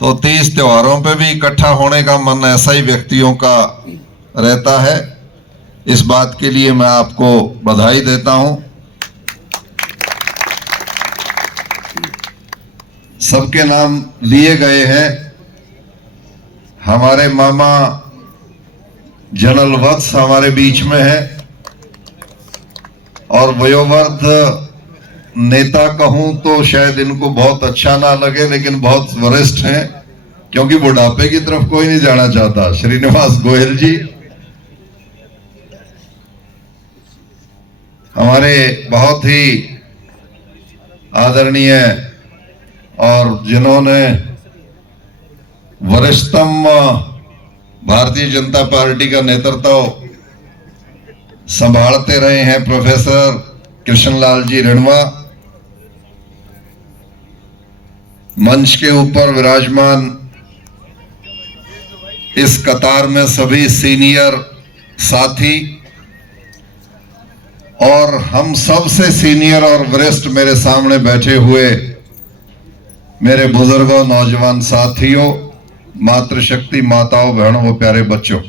तो 30 त्योहारों पे भी इकट्ठा होने का मन ऐसा ही व्यक्तियों का रहता है। इस बात के लिए मैं आपको बधाई देता हूं। सबके नाम लिए गए हैं। हमारे मामा जनरल वत्स हमारे बीच में है और वयोवृद्ध नेता कहूं तो शायद इनको बहुत अच्छा ना लगे, लेकिन बहुत वरिष्ठ हैं, क्योंकि बुढ़ापे की तरफ कोई नहीं जाना चाहता। श्रीनिवास गोयल जी हमारे बहुत ही आदरणीय और जिन्होंने वरिष्ठतम भारतीय जनता पार्टी का नेतृत्व संभालते रहे हैं, प्रोफेसर कृष्णलाल जी रिणवा। मंच के ऊपर विराजमान इस कतार में सभी सीनियर साथी और हम सबसे सीनियर और वरिष्ठ मेरे सामने बैठे हुए मेरे बुजुर्गों, नौजवान साथियों, मातृशक्ति माताओं, बहनों व प्यारे बच्चों,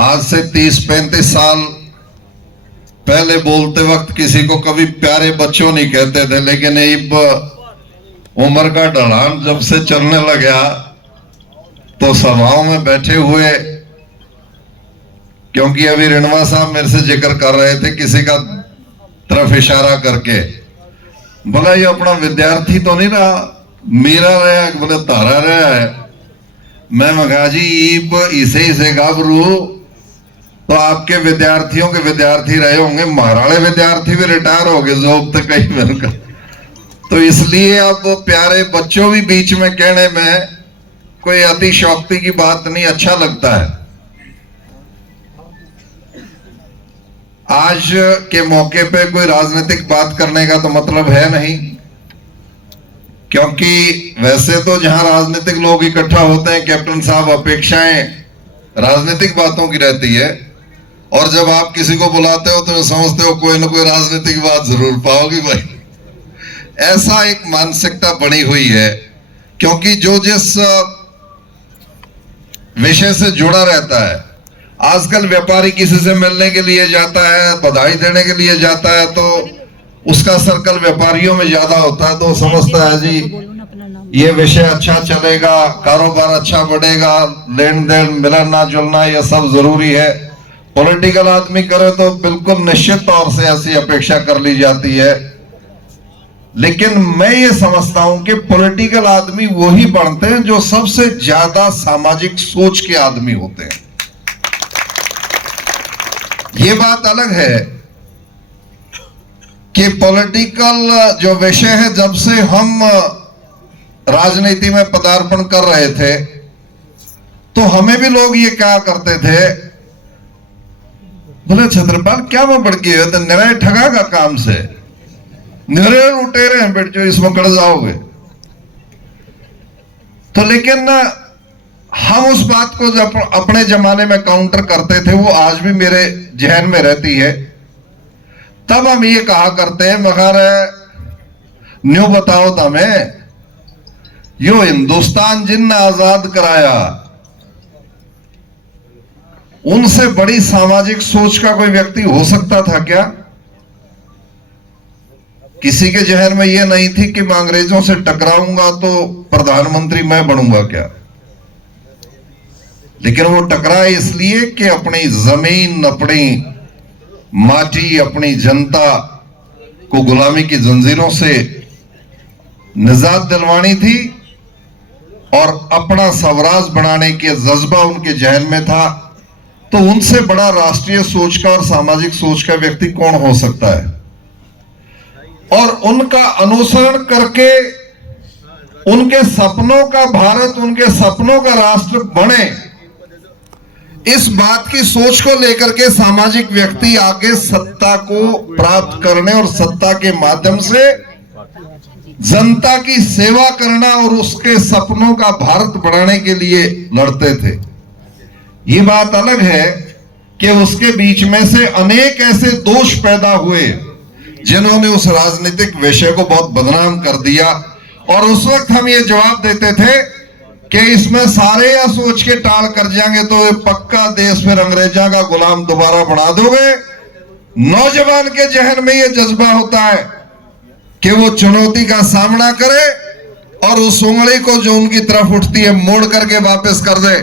आज से 30-35 साल पहले बोलते वक्त किसी को कभी प्यारे बच्चों नहीं कहते थे, लेकिन अब उम्र का ढलान जब से चलने लगा तो सभाओं में बैठे हुए, क्योंकि अभी रिणवा साहब मेरे से जिक्र कर रहे थे किसी का तरफ इशारा करके, बोला ये अपना विद्यार्थी तो नहीं रहा, मेरा रहा, बोले तारा रहा है। मैं मगा जी इसे गाबरू तो आपके विद्यार्थियों के विद्यार्थी रहे होंगे, महाराणे विद्यार्थी भी रिटायर हो गए जॉब तक कई मिलकर, तो इसलिए अब प्यारे बच्चों भी बीच में कहने में कोई अतिशयोक्ति की बात नहीं, अच्छा लगता है। आज के मौके पे कोई राजनीतिक बात करने का तो मतलब है नहीं, क्योंकि वैसे तो जहां राजनीतिक लोग इकट्ठा होते हैं, कैप्टन साहब, अपेक्षाएं राजनीतिक बातों की रहती है, और जब आप किसी को बुलाते हो तो समझते हो कोई ना कोई राजनीतिक बात जरूर पाओगी भाई। ऐसा एक मानसिकता बनी हुई है, क्योंकि जो जिस विषय से जुड़ा रहता है, आजकल व्यापारी किसी से मिलने के लिए जाता है, बधाई देने के लिए जाता है, तो उसका सर्कल व्यापारियों में ज्यादा होता है, तो समझता है जी ये विषय अच्छा चलेगा, कारोबार अच्छा बढ़ेगा, लेन देन, मिलना जुलना, ये सब जरूरी है। पॉलिटिकल आदमी करे तो बिल्कुल निश्चित तौर से ऐसी अपेक्षा कर ली जाती है, लेकिन मैं ये समझता हूं कि पॉलिटिकल आदमी वही बनते हैं जो सबसे ज्यादा सामाजिक सोच के आदमी होते हैं। ये बात अलग है कि पॉलिटिकल जो विषय है, जब से हम राजनीति में पदार्पण कर रहे थे तो हमें भी लोग ये कहा करते थे, बोले छत्रपाल क्या मैं बढ़ गए, तो निराय ठगा का काम से निरे लुटेरे हैं बेट जो इसमें कड़ जाओगे। तो लेकिन हम उस बात को जब अपने जमाने में काउंटर करते थे, वो आज भी मेरे जहन में रहती है। तब हम ये कहा करते हैं, मगर न्यू बताओ तमें यो हिंदुस्तान जिनने आजाद कराया, उनसे बड़ी सामाजिक सोच का कोई व्यक्ति हो सकता था क्या? किसी के जहन में यह नहीं थी कि मैं अंग्रेजों से टकराऊंगा तो प्रधानमंत्री मैं बनूंगा क्या, लेकिन वो टकराए इसलिए कि अपनी जमीन, अपनी माटी, अपनी जनता को गुलामी की जंजीरों से निजात दिलवानी थी और अपना स्वराज बनाने के जज्बा उनके जहन में था। तो उनसे बड़ा राष्ट्रीय सोच का और सामाजिक सोच का व्यक्ति कौन हो सकता है? और उनका अनुसरण करके उनके सपनों का भारत, उनके सपनों का राष्ट्र बने, इस बात की सोच को लेकर के सामाजिक व्यक्ति आगे सत्ता को प्राप्त करने और सत्ता के माध्यम से जनता की सेवा करना और उसके सपनों का भारत बनाने के लिए लड़ते थे। ये बात अलग है कि उसके बीच में से अनेक ऐसे दोष पैदा हुए जिन्होंने उस राजनीतिक विषय को बहुत बदनाम कर दिया और उस वक्त हम ये जवाब देते थे कि इसमें सारे या सोच के टाल कर जाएंगे तो ये पक्का देश फिर अंग्रेजा का गुलाम दोबारा बना दोगे। नौजवान के जहन में ये जज्बा होता है कि वो चुनौती का सामना करे और उस उंगली को जो उनकी तरफ उठती है मोड़ करके वापस कर दे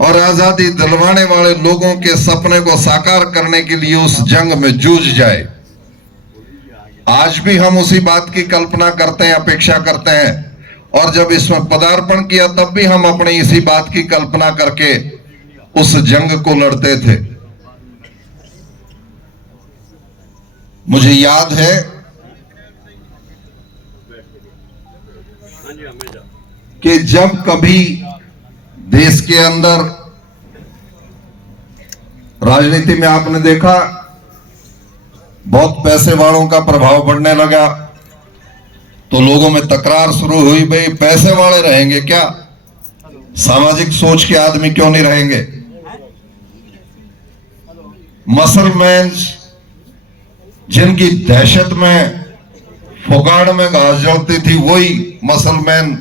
और आजादी दिलवाने वाले लोगों के सपने को साकार करने के लिए उस जंग में जूझ जाए। आज भी हम उसी बात की कल्पना करते हैं, अपेक्षा करते हैं, और जब इसमें पदार्पण किया तब भी हम अपने इसी बात की कल्पना करके उस जंग को लड़ते थे। मुझे याद है कि जब कभी देश के अंदर राजनीति में आपने देखा बहुत पैसे वालों का प्रभाव बढ़ने लगा तो लोगों में तकरार शुरू हुई, भाई पैसे वाले रहेंगे क्या, सामाजिक सोच के आदमी क्यों नहीं रहेंगे। मसलमैन जिनकी दहशत में फोगाड़ में घास जलती थी वही मसलमैन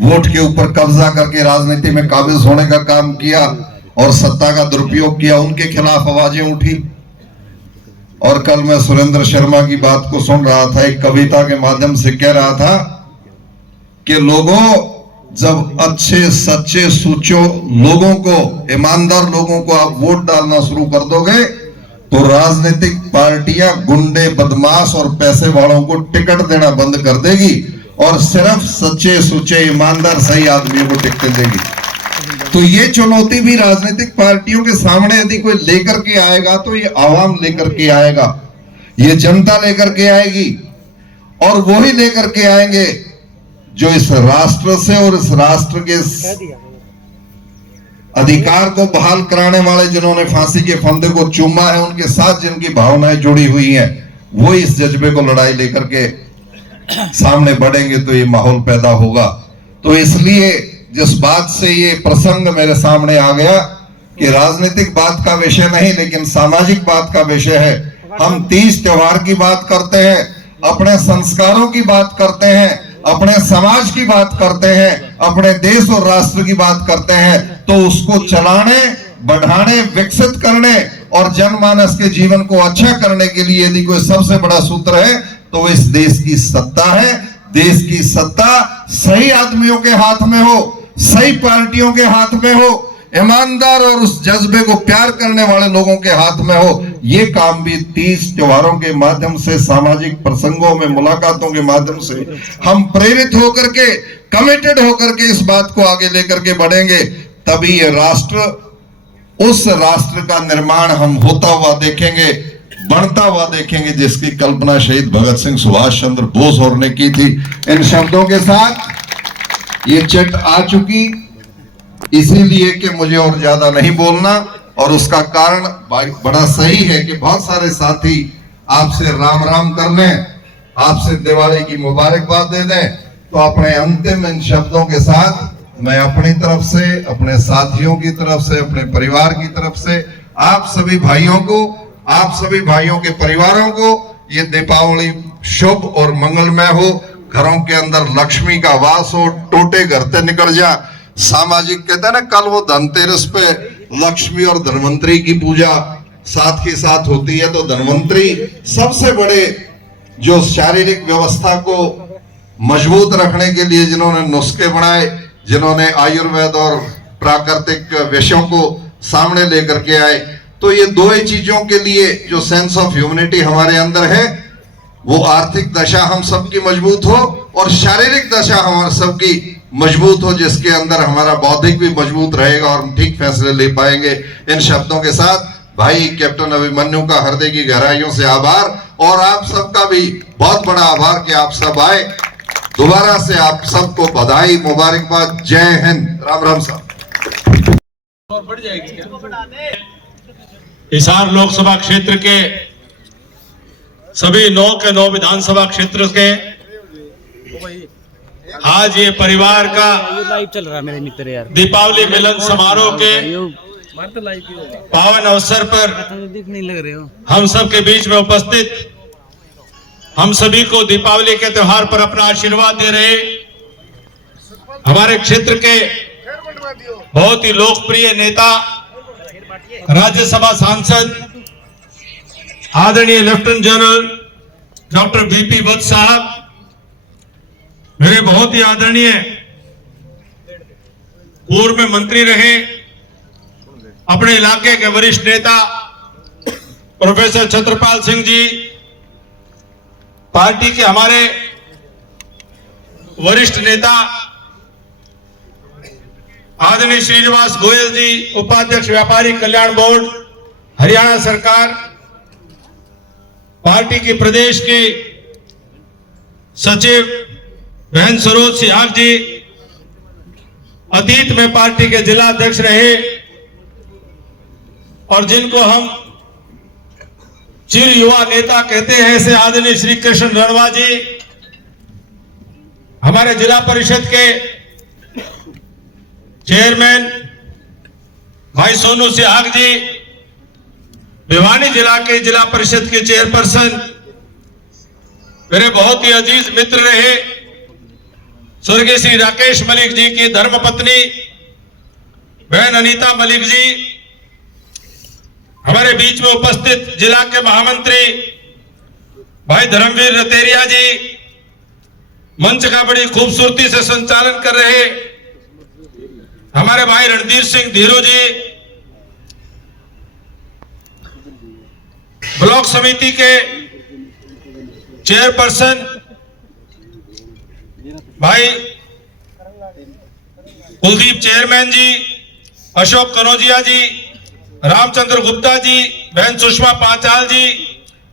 वोट के ऊपर कब्जा करके राजनीति में काबिज होने का काम किया और सत्ता का दुरुपयोग किया, उनके खिलाफ आवाजें उठी। और कल मैं सुरेंद्र शर्मा की बात को सुन रहा था, एक कविता के माध्यम से कह रहा था कि लोगों जब अच्छे सच्चे सूचो लोगों को, ईमानदार लोगों को आप वोट डालना शुरू कर दोगे तो राजनीतिक पार्टियां गुंडे बदमाश और पैसे वालों को टिकट देना बंद कर देगी और सिर्फ सच्चे सुचे ईमानदार सही आदमियों को टिकट देगी। तो ये चुनौती भी राजनीतिक पार्टियों के सामने यदि कोई लेकर के आएगा तो ये आवाम लेकर के आएगा, ये जनता लेकर के आएगी और वो ही लेकर के आएंगे जो इस राष्ट्र से और इस राष्ट्र के अधिकार को बहाल कराने वाले, जिन्होंने फांसी के फंदे को चूमा है, उनके साथ जिनकी भावनाएं जुड़ी हुई हैं, वो इस जज्बे को लड़ाई लेकर के सामने बढ़ेंगे तो ये माहौल पैदा होगा। तो इसलिए जिस बात से ये प्रसंग मेरे सामने आ गया कि राजनीतिक बात का विषय नहीं लेकिन सामाजिक बात का विषय है। हम तीज त्योहार की बात करते हैं, अपने संस्कारों की बात करते हैं, अपने समाज की बात करते हैं, अपने देश और राष्ट्र की बात करते हैं, तो उसको चलाने, बढ़ाने, विकसित करने और जनमानस के जीवन को अच्छा करने के लिए यदि कोई सबसे बड़ा सूत्र है तो इस देश की सत्ता है। देश की सत्ता सही आदमियों के हाथ में हो, सही पार्टियों के हाथ में हो, ईमानदार और उस जज्बे को प्यार करने वाले लोगों के हाथ में हो। ये काम भी तीज त्योहारों के माध्यम से, सामाजिक प्रसंगों में मुलाकातों के माध्यम से हम प्रेरित होकर के, कमिटेड होकर के इस बात को आगे लेकर के बढ़ेंगे, तभी ये राष्ट्र, उस राष्ट्र का निर्माण हम होता हुआ देखेंगे, बढ़ता हुआ देखेंगे जिसकी कल्पना शहीद भगत सिंह, सुभाष चंद्र बोस और ने की थी। इन शब्दों के साथ ये चिट आ चुकी, इसीलिए कि मुझे और ज्यादा नहीं बोलना, और उसका कारण बड़ा सही है कि बहुत सारे साथी आपसे राम राम कर लें, आपसे दिवाली की मुबारकबाद दे दें। तो अपने अंतिम इन शब्दों के साथ मैं अपनी तरफ से, अपने साथियों की तरफ से, अपने परिवार की तरफ से आप सभी भाइयों को, आप सभी भाइयों के परिवारों को ये दीपावली शुभ और मंगलमय हो। घरों के अंदर लक्ष्मी का वास हो, टोटे घर से निकल जा। सामाजिक कहते हैं ना, कल वो धनतेरस पे लक्ष्मी और धनवंतरी की पूजा साथ ही साथ होती है, तो धनवंतरी सबसे बड़े जो शारीरिक व्यवस्था को मजबूत रखने के लिए जिन्होंने नुस्खे बनाए, जिन्होंने आयुर्वेद और प्राकृतिक विषयों को सामने लेकर के आए, तो ये दो ही चीजों के लिए जो सेंस ऑफ ह्यूमैनिटी हमारे अंदर है, वो आर्थिक दशा हम सबकी मजबूत हो और शारीरिक दशा हमारे सबकी मजबूत हो, जिसके अंदर हमारा बौद्धिक भी मजबूत रहेगा और हम ठीक फैसले ले पाएंगे। इन शब्दों के साथ भाई कैप्टन अभिमन्यु का हृदय की गहराइयों से आभार, और आप सबका भी बहुत बड़ा आभार कि आप सब आए। दोबारा से आप सबको बधाई, मुबारकबाद, जय हिंद, राम राम साहब। हिसार लोकसभा क्षेत्र के सभी 9 के 9 विधानसभा क्षेत्र के आज ये परिवार का चल रहा है मेरे मित्र यार, दीपावली मिलन समारोह के पावन अवसर पर दिख नहीं लग रहे हो। हम सब के बीच में उपस्थित हम सभी को दीपावली के त्योहार पर अपना आशीर्वाद दे रहे हमारे क्षेत्र के बहुत ही लोकप्रिय नेता, राज्यसभा सांसद आदरणीय लेफ्टिनेंट जनरल डॉक्टर बीपी वत्स साहब, मेरे बहुत ही आदरणीय पूर्व में मंत्री रहे, अपने इलाके के वरिष्ठ नेता प्रोफेसर छत्रपाल सिंह जी, पार्टी के हमारे वरिष्ठ नेता आदरणीय श्रीनिवास गोयल जी, उपाध्यक्ष व्यापारी कल्याण बोर्ड हरियाणा सरकार, पार्टी के प्रदेश के सचिव बहन सरोज सिहाग जी, अतीत में पार्टी के जिला अध्यक्ष रहे और जिनको हम चिर युवा नेता कहते हैं, ऐसे आदरणीय श्री कृष्ण रणवा जी, हमारे जिला परिषद के चेयरमैन भाई सोनू सिहाग जी, भिवानी जिला के जिला परिषद के चेयरपर्सन, मेरे बहुत ही अजीज मित्र रहे स्वर्गीय श्री राकेश मलिक जी की धर्मपत्नी बहन अनीता मलिक जी, हमारे बीच में उपस्थित जिला के महामंत्री भाई धर्मवीर रतेरिया जी, मंच का बड़ी खूबसूरती से संचालन कर रहे हमारे भाई रणधीर सिंह धीरू जी, ब्लॉक समिति के चेयरपर्सन भाई कुलदीप चेयरमैन जी, अशोक कनौजिया जी, रामचंद्र गुप्ता जी, बहन सुषमा पांचाल जी,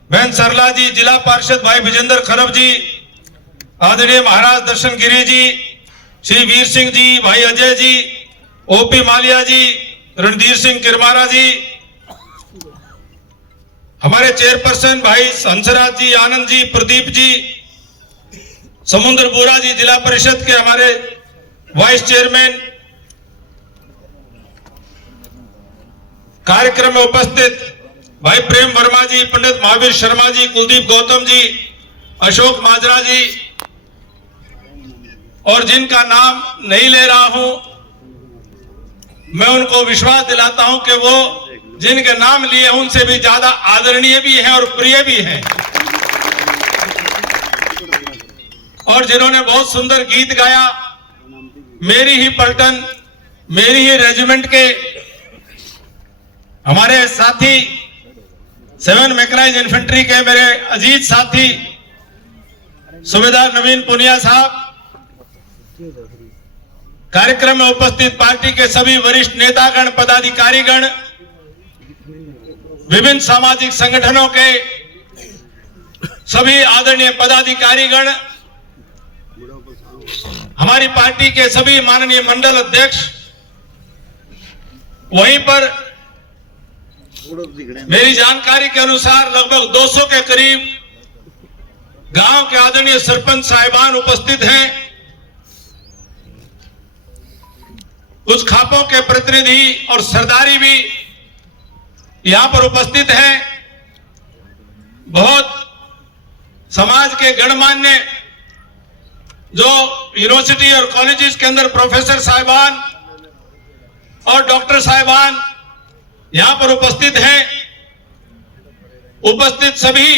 बहन सरला जी, जिला पार्षद भाई विजेंद्र खरब जी, आदरणीय महाराज दर्शन गिरी जी, श्री वीर सिंह जी, भाई अजय जी, ओपी मालिया जी, रणधीर सिंह किरमारा जी, हमारे चेयरपर्सन भाई हंसराज जी, आनंद जी, प्रदीप जी, समुद्र बोरा जी, जिला परिषद के हमारे वाइस चेयरमैन, कार्यक्रम में उपस्थित भाई प्रेम वर्मा जी, पंडित महावीर शर्मा जी, कुलदीप गौतम जी, अशोक माजरा जी, और जिनका नाम नहीं ले रहा हूं, मैं उनको विश्वास दिलाता हूं कि वो जिनके नाम लिए उनसे भी ज्यादा आदरणीय भी हैं और प्रिय भी हैं, और जिन्होंने बहुत सुंदर गीत गाया। मेरी ही पलटन, मेरी ही रेजिमेंट के हमारे साथी 7 मैकेनाइज्ड इन्फेंट्री के मेरे अजीज साथी सूबेदार नवीन पुनिया साहब, कार्यक्रम में उपस्थित पार्टी के सभी वरिष्ठ नेतागण, पदाधिकारीगण, विभिन्न सामाजिक संगठनों के सभी आदरणीय पदाधिकारीगण, हमारी पार्टी के सभी माननीय मंडल अध्यक्ष, वहीं पर मेरी जानकारी के अनुसार लगभग 200 के करीब गांव के आदरणीय सरपंच साहिबान उपस्थित हैं, कुछ खापों के प्रतिनिधि और सरदारी भी यहां पर उपस्थित हैं, बहुत समाज के गणमान्य जो यूनिवर्सिटी और कॉलेजेस के अंदर प्रोफेसर साहिबान और डॉक्टर साहिबान यहां पर उपस्थित हैं। उपस्थित सभी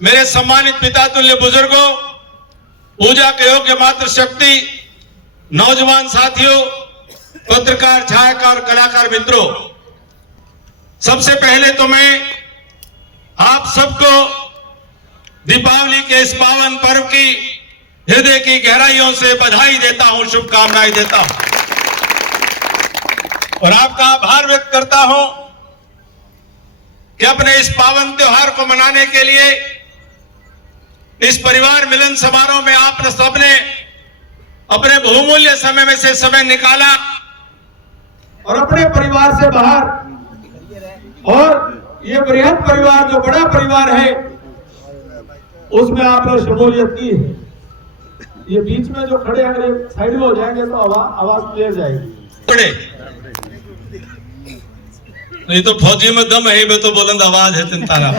मेरे सम्मानित पिता तुल्य बुजुर्गों, पूजा के योग्य मातृशक्ति, नौजवान साथियों, पत्रकार, छायाकार, कलाकार मित्रों, सबसे पहले तो मैं आप सबको दीपावली के इस पावन पर्व की हृदय की गहराइयों से बधाई देता हूं, शुभकामनाएं देता हूं और आपका आभार व्यक्त करता हूं कि अपने इस पावन त्योहार को मनाने के लिए इस परिवार मिलन समारोह में आप सबने अपने बहुमूल्य समय में से समय निकाला और अपने परिवार से बाहर, और ये बृहद परिवार जो बड़ा परिवार है उसमें आपने शमूलियत की है। ये बीच में जो खड़े अगर साइड में हो जाएंगे तो आवाज क्लियर जाएगी। खड़े नहीं तो फौजी में दम है, मैं तो बुलंद आवाज है, चिंता ना।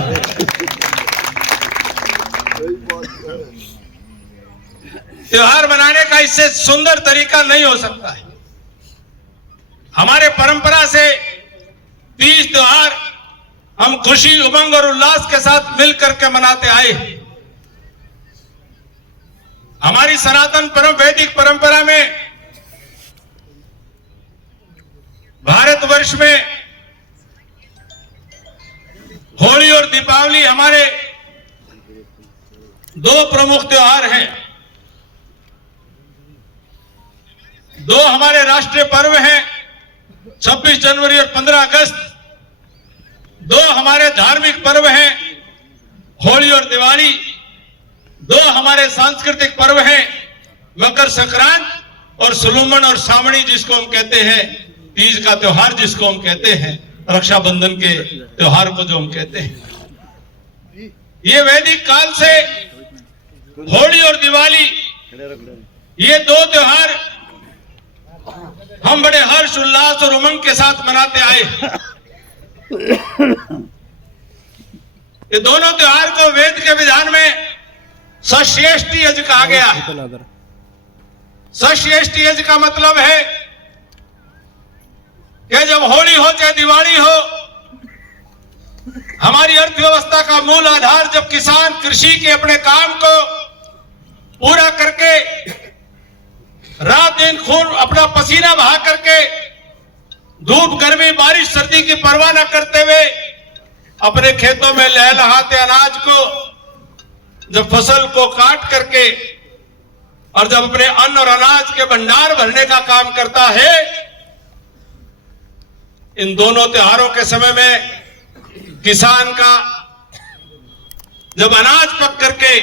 त्योहार मनाने का इससे सुंदर तरीका नहीं हो सकता है। हमारे परंपरा से तीज त्योहार हम खुशी, उमंग और उल्लास के साथ मिलकर के मनाते आए। हमारी सनातन वैदिक परंपरा में भारतवर्ष में होली और दीपावली हमारे दो प्रमुख त्योहार हैं। दो हमारे राष्ट्रीय पर्व हैं, 26 जनवरी और 15 अगस्त। दो हमारे धार्मिक पर्व हैं, होली और दिवाली। दो हमारे सांस्कृतिक पर्व हैं, मकर संक्रांत और सुलुमन और सावणी, जिसको हम कहते हैं तीज का त्योहार, जिसको हम कहते हैं रक्षाबंधन के त्योहार को जो हम कहते हैं। ये वैदिक काल से होली और दिवाली, ये दो त्योहार हम बड़े हर्ष, उल्लास और उमंग के साथ मनाते आए। ये दोनों त्योहार को वेद के विधान में सश्रेष्ठी यज्ञ कहा गया है। सश्रेष्ठी यज्ञ का मतलब है कि जब होली हो चाहे दिवाली हो, हमारी अर्थव्यवस्था का मूल आधार जब किसान कृषि के अपने काम को पूरा करके रात दिन खून अपना पसीना बहा करके धूप, गर्मी, बारिश, सर्दी की परवाह न करते हुए अपने खेतों में लहलहाते अनाज को जब फसल को काट करके और जब अपने अन्न और अनाज के भंडार भरने का काम करता है, इन दोनों त्योहारों के समय में किसान का जब अनाज पक करके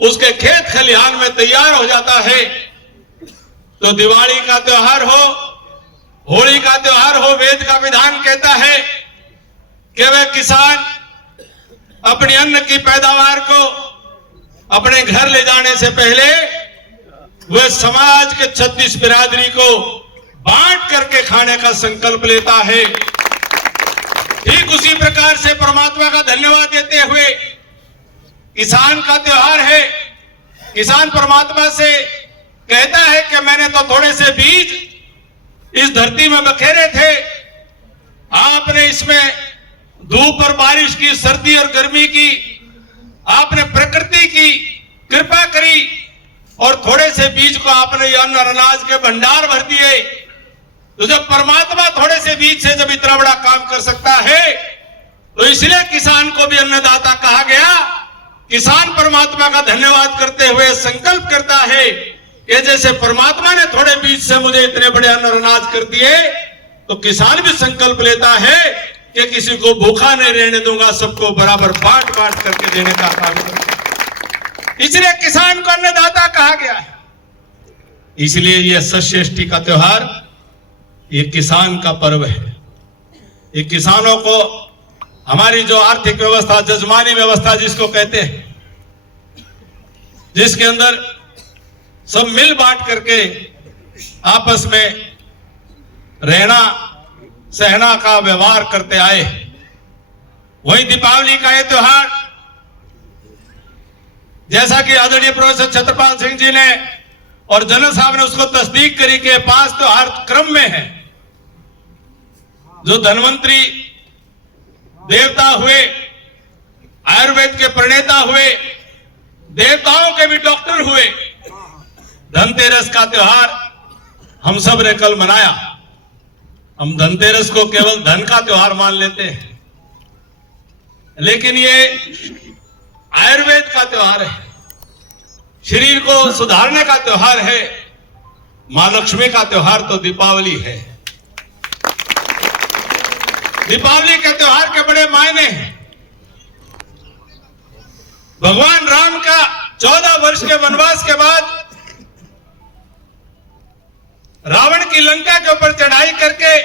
उसके खेत खलिहान में तैयार हो जाता है, तो दिवाली का त्योहार हो, होली का त्योहार हो, वेद का विधान कहता है कि वह किसान अपनी अन्न की पैदावार को अपने घर ले जाने से पहले वह समाज के 36 बिरादरी को बांट करके खाने का संकल्प लेता है। ठीक उसी प्रकार से परमात्मा का धन्यवाद देते हुए किसान का त्योहार है। किसान परमात्मा से कहता है कि मैंने तो थोड़े से बीज इस धरती में बखेरे थे, आपने इसमें धूप और बारिश की, सर्दी और गर्मी की, आपने प्रकृति की कृपा करी और थोड़े से बीज को आपने अन्न और अनाज के भंडार भर दिए। तो जब परमात्मा थोड़े से बीज से जब इतना बड़ा काम कर सकता है, तो इसलिए किसान को भी अन्नदाता कहा गया। किसान परमात्मा का धन्यवाद करते हुए संकल्प करता है कि जैसे परमात्मा ने थोड़े बीज से मुझे इतने बड़े अन्न और अनाज कर दिए, तो किसान भी संकल्प लेता है कि किसी को भूखा नहीं रहने दूंगा, सबको बराबर बांट बांट करके देने का काम करूंगा। इसलिए किसान को अन्नदाता कहा गया है। इसलिए यह सश्रेष्ठी का त्योहार ये किसान का पर्व है। ये किसानों को हमारी जो आर्थिक व्यवस्था, जजमानी व्यवस्था जिसको कहते हैं, जिसके अंदर सब मिल बांट करके आपस में रहना सहना का व्यवहार करते आए, वही दीपावली का ये त्योहार, जैसा कि आदरणीय प्रोफेसर छत्रपाल सिंह जी ने और जनरल साहब ने उसको तस्दीक करी कि 5 त्योहार क्रम में है। जो धन्वंतरी देवता हुए, आयुर्वेद के प्रणेता हुए, देवताओं के भी डॉक्टर हुए। धनतेरस का त्योहार हम सब ने कल मनाया। हम धनतेरस को केवल धन का त्योहार मान लेते हैं, लेकिन ये आयुर्वेद का त्योहार है, शरीर को सुधारने का त्योहार है। मां लक्ष्मी का त्योहार तो दीपावली है। दीपावली के त्योहार के बड़े मायने हैं। भगवान राम का 14 वर्ष के वनवास के बाद रावण की लंका के ऊपर चढ़ाई करके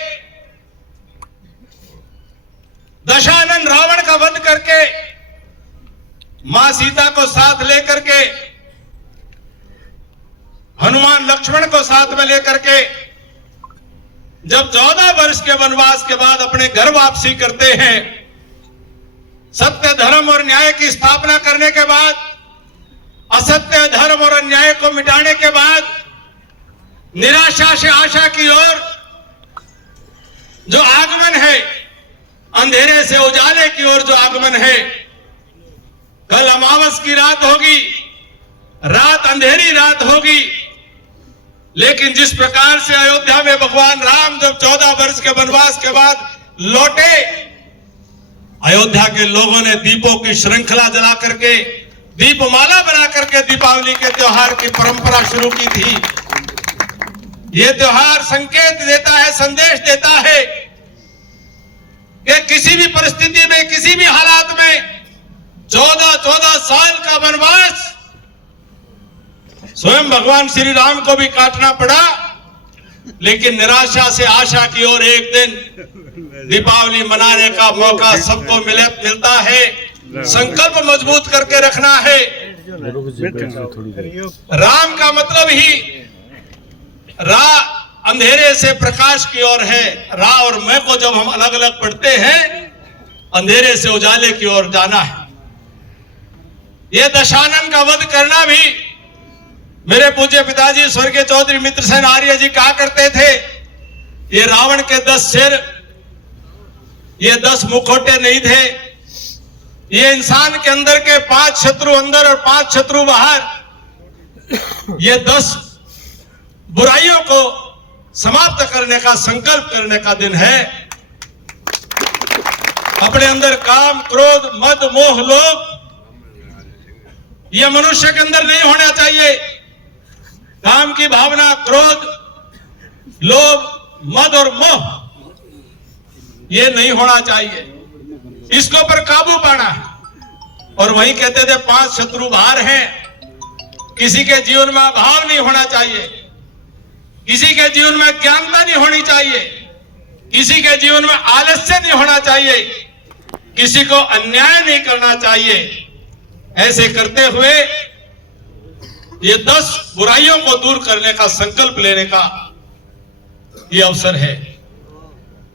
दशानन रावण का वध करके मां सीता को साथ लेकर के, हनुमान लक्ष्मण को साथ में लेकर के जब 14 वर्ष के वनवास के बाद अपने घर वापसी करते हैं, सत्य, धर्म और न्याय की स्थापना करने के बाद असत्य, धर्म और अन्याय को मिटाने के बाद निराशा से आशा की ओर जो आगमन है, अंधेरे से उजाले की ओर जो आगमन है। कल अमावस की रात होगी, रात अंधेरी रात होगी, लेकिन जिस प्रकार से अयोध्या में भगवान राम जब 14 वर्ष के वनवास के बाद लौटे, अयोध्या के लोगों ने दीपों की श्रृंखला जला करके, दीपमाला बना करके दीपावली के त्योहार की परंपरा शुरू की थी। यह त्योहार संकेत देता है, संदेश देता है कि किसी भी परिस्थिति में, किसी भी हालात में 14 साल का वनवास स्वयं भगवान श्री राम को भी काटना पड़ा, लेकिन निराशा से आशा की ओर एक दिन दीपावली मनाने का मौका सबको मिलता है। संकल्प मजबूत करके रखना है। राम का मतलब ही रा अंधेरे से प्रकाश की ओर है। रा और मैं को जब हम अलग अलग पढ़ते हैं, अंधेरे से उजाले की ओर जाना है। यह दशानन का वध करना भी मेरे पूज्य पिताजी स्वर्गीय चौधरी मित्र सेन आर्य जी कहा करते थे, ये रावण के 10 सिर, ये 10 मुखौटे नहीं थे। ये इंसान के अंदर के 5 शत्रु अंदर और 5 शत्रु बाहर, ये 10 बुराइयों को समाप्त करने का संकल्प करने का दिन है। अपने अंदर काम, क्रोध, मद, मोह, लोभ, यह मनुष्य के अंदर नहीं होना चाहिए। काम की भावना, क्रोध, लोभ, मद और मोह, यह नहीं होना चाहिए। इसको पर काबू पाना है। और वही कहते थे 5 शत्रु बाहर हैं। किसी के जीवन में अभाव नहीं होना चाहिए, किसी के जीवन में ज्ञानता नहीं होनी चाहिए, किसी के जीवन में आलस्य नहीं होना चाहिए, किसी को अन्याय नहीं करना चाहिए। ऐसे करते हुए ये 10 बुराइयों को दूर करने का संकल्प लेने का ये अवसर है।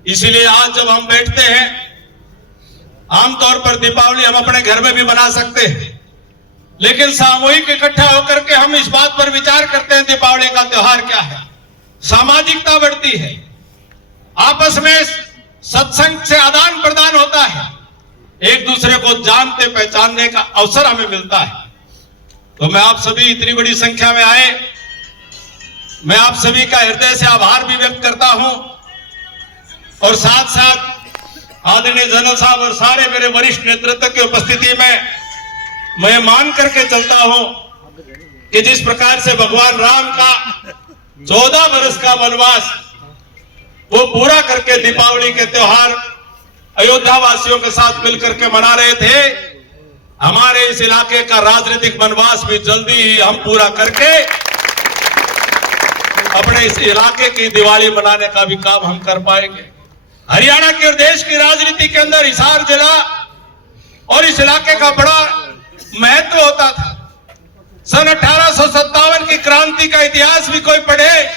इसीलिए आज जब हम बैठते हैं, आमतौर पर दीपावली हम अपने घर में भी मना सकते हैं, लेकिन सामूहिक इकट्ठा होकर के हम इस बात पर विचार करते हैं दीपावली का त्योहार क्या है। सामाजिकता बढ़ती है, आपस में सत्संग से आदान प्रदान होता है, एक दूसरे को जानते पहचानने का अवसर हमें मिलता है। तो मैं आप सभी इतनी बड़ी संख्या में आए, मैं आप सभी का हृदय से आभार भी व्यक्त करता हूं। और साथ साथ आदरणीय जनरल साहब और सारे मेरे वरिष्ठ नेतृत्व की उपस्थिति में मैं मान करके चलता हूं कि जिस प्रकार से भगवान राम का 14 वर्ष का वनवास वो पूरा करके दीपावली के त्योहार अयोध्या वासियों के साथ मिलकर के मना रहे थे, हमारे इस इलाके का राजनीतिक वनवास भी जल्दी ही हम पूरा करके अपने इस इलाके की दिवाली मनाने का भी काम हम कर पाएंगे। हरियाणा के और देश की राजनीति के अंदर हिसार जिला और इस इलाके का बड़ा महत्व होता था। सन 1857 की क्रांति का इतिहास भी कोई पढ़े,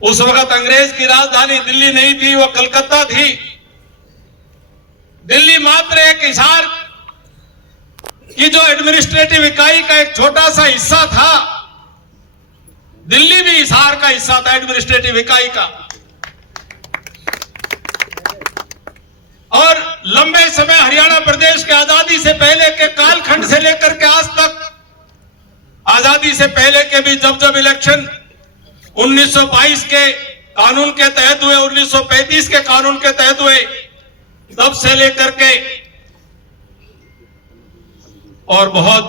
उस वक्त अंग्रेज की राजधानी दिल्ली नहीं थी, वो कलकत्ता थी। दिल्ली मात्र एक हिसार की जो एडमिनिस्ट्रेटिव इकाई का एक छोटा सा हिस्सा था। दिल्ली भी हिसार का हिस्सा था, एडमिनिस्ट्रेटिव इकाई का। और लंबे समय हरियाणा प्रदेश के आजादी से पहले के कालखंड से लेकर के आज तक, आजादी से पहले के भी जब जब इलेक्शन 1922 के कानून के तहत हुए, 1935 के कानून के तहत हुए, तब से लेकर के और बहुत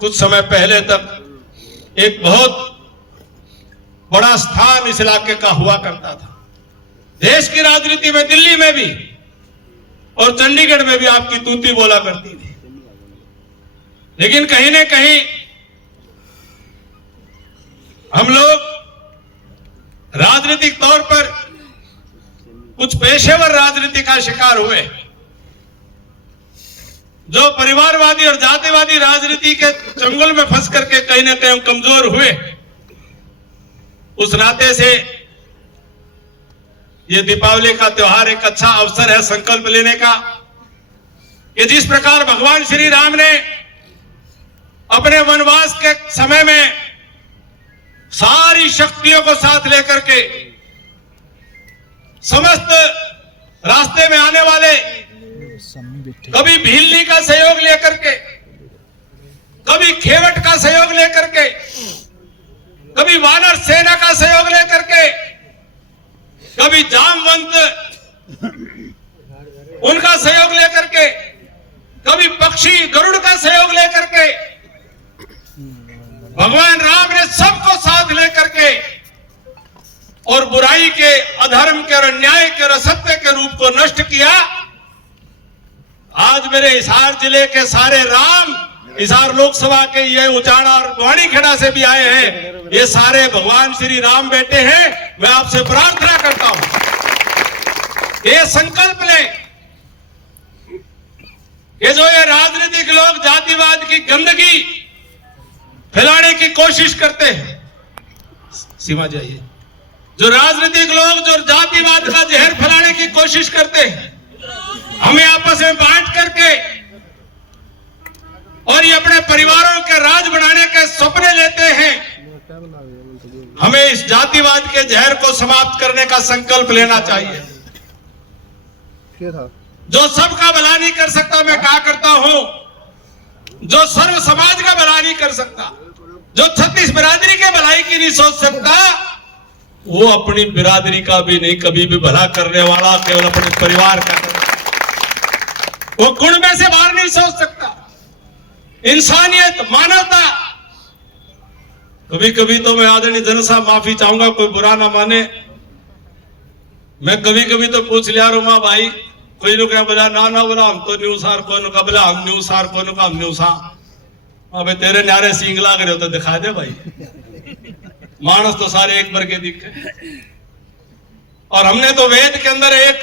कुछ समय पहले तक एक बहुत बड़ा स्थान इस इलाके का हुआ करता था। देश की राजनीति में दिल्ली में भी और चंडीगढ़ में भी आपकी तूती बोला करती थी। लेकिन कहीं न कहीं हम लोग राजनीतिक तौर पर कुछ पेशेवर राजनीति का शिकार हुए, जो परिवारवादी और जातिवादी राजनीति के चंगुल में फंस करके कहीं ना कहीं कमजोर हुए। उस नाते से ये दीपावली का त्योहार एक अच्छा अवसर है संकल्प लेने का कि जिस प्रकार भगवान श्री राम ने अपने वनवास के समय में सारी शक्तियों को साथ लेकर के समस्त रास्ते में आने वाले, कभी भीलनी का सहयोग लेकर के, कभी खेवट का सहयोग लेकर के, कभी वानर सेना का सहयोग लेकर के, कभी जामवंत उनका सहयोग लेकर के, कभी पक्षी गरुड़ का सहयोग लेकर के, भगवान राम ने सबको साथ लेकर के और बुराई के, अधर्म के और अन्याय के और असत्य के रूप को नष्ट किया। आज मेरे हिसार जिले के सारे राम, हिसार लोकसभा के ये उचाड़ा और वाणीखेड़ा से भी आए हैं, ये सारे भगवान श्री राम बेटे हैं। मैं आपसे प्रार्थना करता हूं, ये संकल्प लें कि जो ये राजनीतिक लोग जातिवाद की गंदगी फैलाने की कोशिश करते हैं, सीमा जाइए, जो राजनीतिक लोग जो जातिवाद का जहर फैलाने की कोशिश करते हैं, हमें आपस में बांट करके और ये अपने परिवारों के राज बनाने के सपने लेते हैं, हमें इस जातिवाद के जहर को समाप्त करने का संकल्प लेना चाहिए। जो सबका भला नहीं कर सकता, मैं कहा करता हूं, जो सर्व समाज का भला नहीं कर सकता, जो 36 बिरादरी के भलाई की नहीं सोच सकता, वो अपनी बिरादरी का भी नहीं कभी भी भला करने वाला केवल अपने परिवार का, वो गुण में से बाहर नहीं सोच सकता। इंसानियत, मानवता, कभी कभी तो मैं आदरणीय जन साहब माफी चाहूंगा, कोई बुरा ना माने, मैं कभी कभी तो पूछ लिया रोमा भाई, कोई नु क्या बोला ना ना बोला हम तो न्यूसार, कोई नु का बोला हम न्यूसार, कोई नु का हम न्यूसा। अबे तेरे न्यारे सींग लाग रहे हो तो दिखा दे भाई, मानस तो सारे एक बार के दिखे। और हमने तो वेद के अंदर एक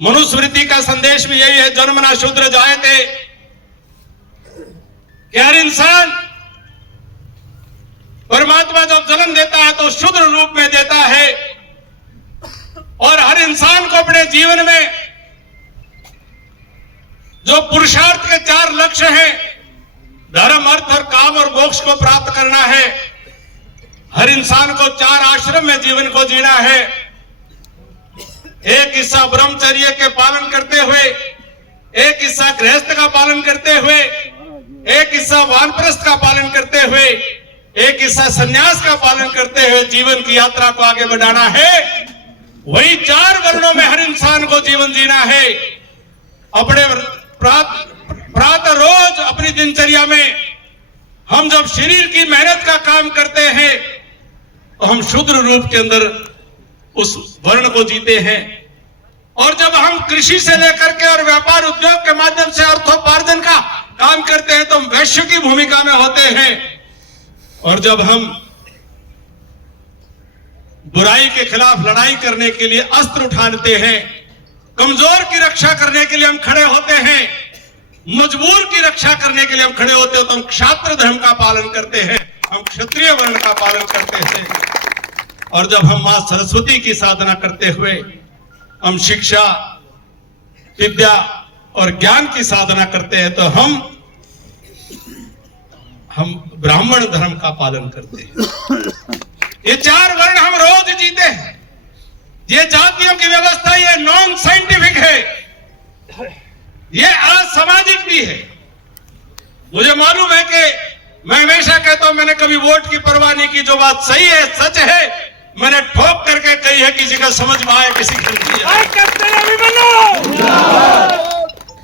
मनुस्मृति का संदेश भी यही है, जन्मना शूद्र जायते, कि हर इंसान परमात्मा जब जन्म देता है तो शूद्र रूप में देता है, और हर इंसान को अपने जीवन में जो पुरुषार्थ के 4 लक्ष्य हैं, धर्म, अर्थ और काम और मोक्ष को प्राप्त करना है, हर इंसान को 4 आश्रम में जीवन को जीना है। एक हिस्सा ब्रह्मचर्य के पालन करते हुए, एक हिस्सा गृहस्थ का पालन करते हुए, एक हिस्सा वानप्रस्थ का पालन करते हुए, एक हिस्सा संन्यास का पालन करते हुए जीवन की यात्रा को आगे बढ़ाना है। वही 4 वर्णों में हर इंसान को जीवन जीना है। अपने प्रातः रोज अपनी दिनचर्या में हम जब शरीर की मेहनत का काम करते हैं तो हम शूद्र रूप के अंदर उस वर्ण को जीते हैं, और जब हम कृषि से लेकर के और व्यापार उद्योग के माध्यम से अर्थोपार्जन का काम करते हैं तो हम वैश्य की भूमिका में होते हैं, और जब हम बुराई के खिलाफ लड़ाई करने के लिए अस्त्र उठाते हैं, कमजोर की रक्षा करने के लिए हम खड़े होते हैं, मजबूर की रक्षा करने के लिए हम खड़े होते हो, तो हम क्षात्र धर्म का पालन करते हैं, हम क्षत्रिय वर्ण का पालन करते हैं। और जब हम मां सरस्वती की साधना करते हुए हम शिक्षा, विद्या और ज्ञान की साधना करते हैं तो हम ब्राह्मण धर्म का पालन करते हैं। ये 4 वर्ण हम रोज जीते हैं। ये जातियों की व्यवस्था ये नॉन साइंटिफिक है, ये असामाजिक भी है। मुझे मालूम है कि मैं हमेशा कहता हूं मैंने कभी वोट की परवाह नहीं की, जो बात सही है, सच है, मैंने ठोक करके कही है, किसी का समझ में आए, किसी की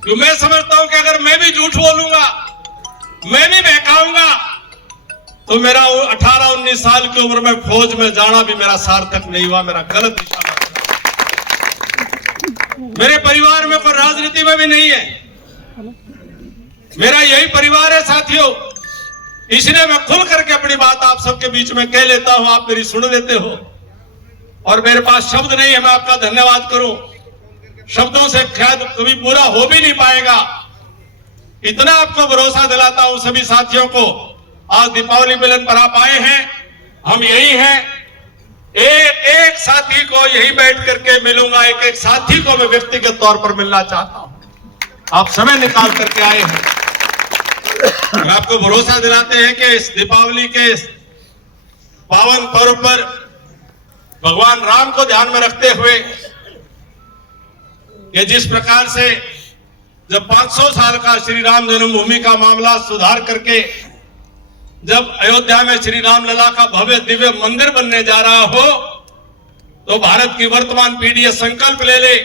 क्यों मैं समझता हूं कि अगर मैं भी झूठ बोलूंगा, मैं भी बहकाऊंगा, तो मेरा 18-19 साल की उम्र में फौज में जाना भी मेरा सार्थक नहीं हुआ, मेरा गलत निशाना। मेरे परिवार में कोई राजनीति में भी नहीं है, मेरा यही परिवार है साथियों, इसलिए मैं खुल करके अपनी बात आप सबके बीच में कह लेता हूं, आप मेरी सुन लेते हो। और मेरे पास शब्द नहीं है, मैं आपका धन्यवाद करूं, शब्दों से शायद कभी पूरा हो भी नहीं पाएगा। इतना आपको भरोसा दिलाता हूं सभी साथियों को, आज दीपावली मिलन पर आप आए हैं, हम यही हैं, एक साथी को यही बैठ करके मिलूंगा, एक साथी को मैं व्यक्तिगत तौर पर मिलना चाहता हूं। आप समय निकाल करके आए हैं, और आपको भरोसा दिलाते हैं कि इस दीपावली के पावन पर्व पर भगवान राम को ध्यान में रखते हुए कि जिस प्रकार से जब 500 साल का श्री राम जन्मभूमि का मामला सुधार करके जब अयोध्या में श्री राम लला का भव्य दिव्य मंदिर बनने जा रहा हो, तो भारत की वर्तमान पीढ़ी ये संकल्प ले ले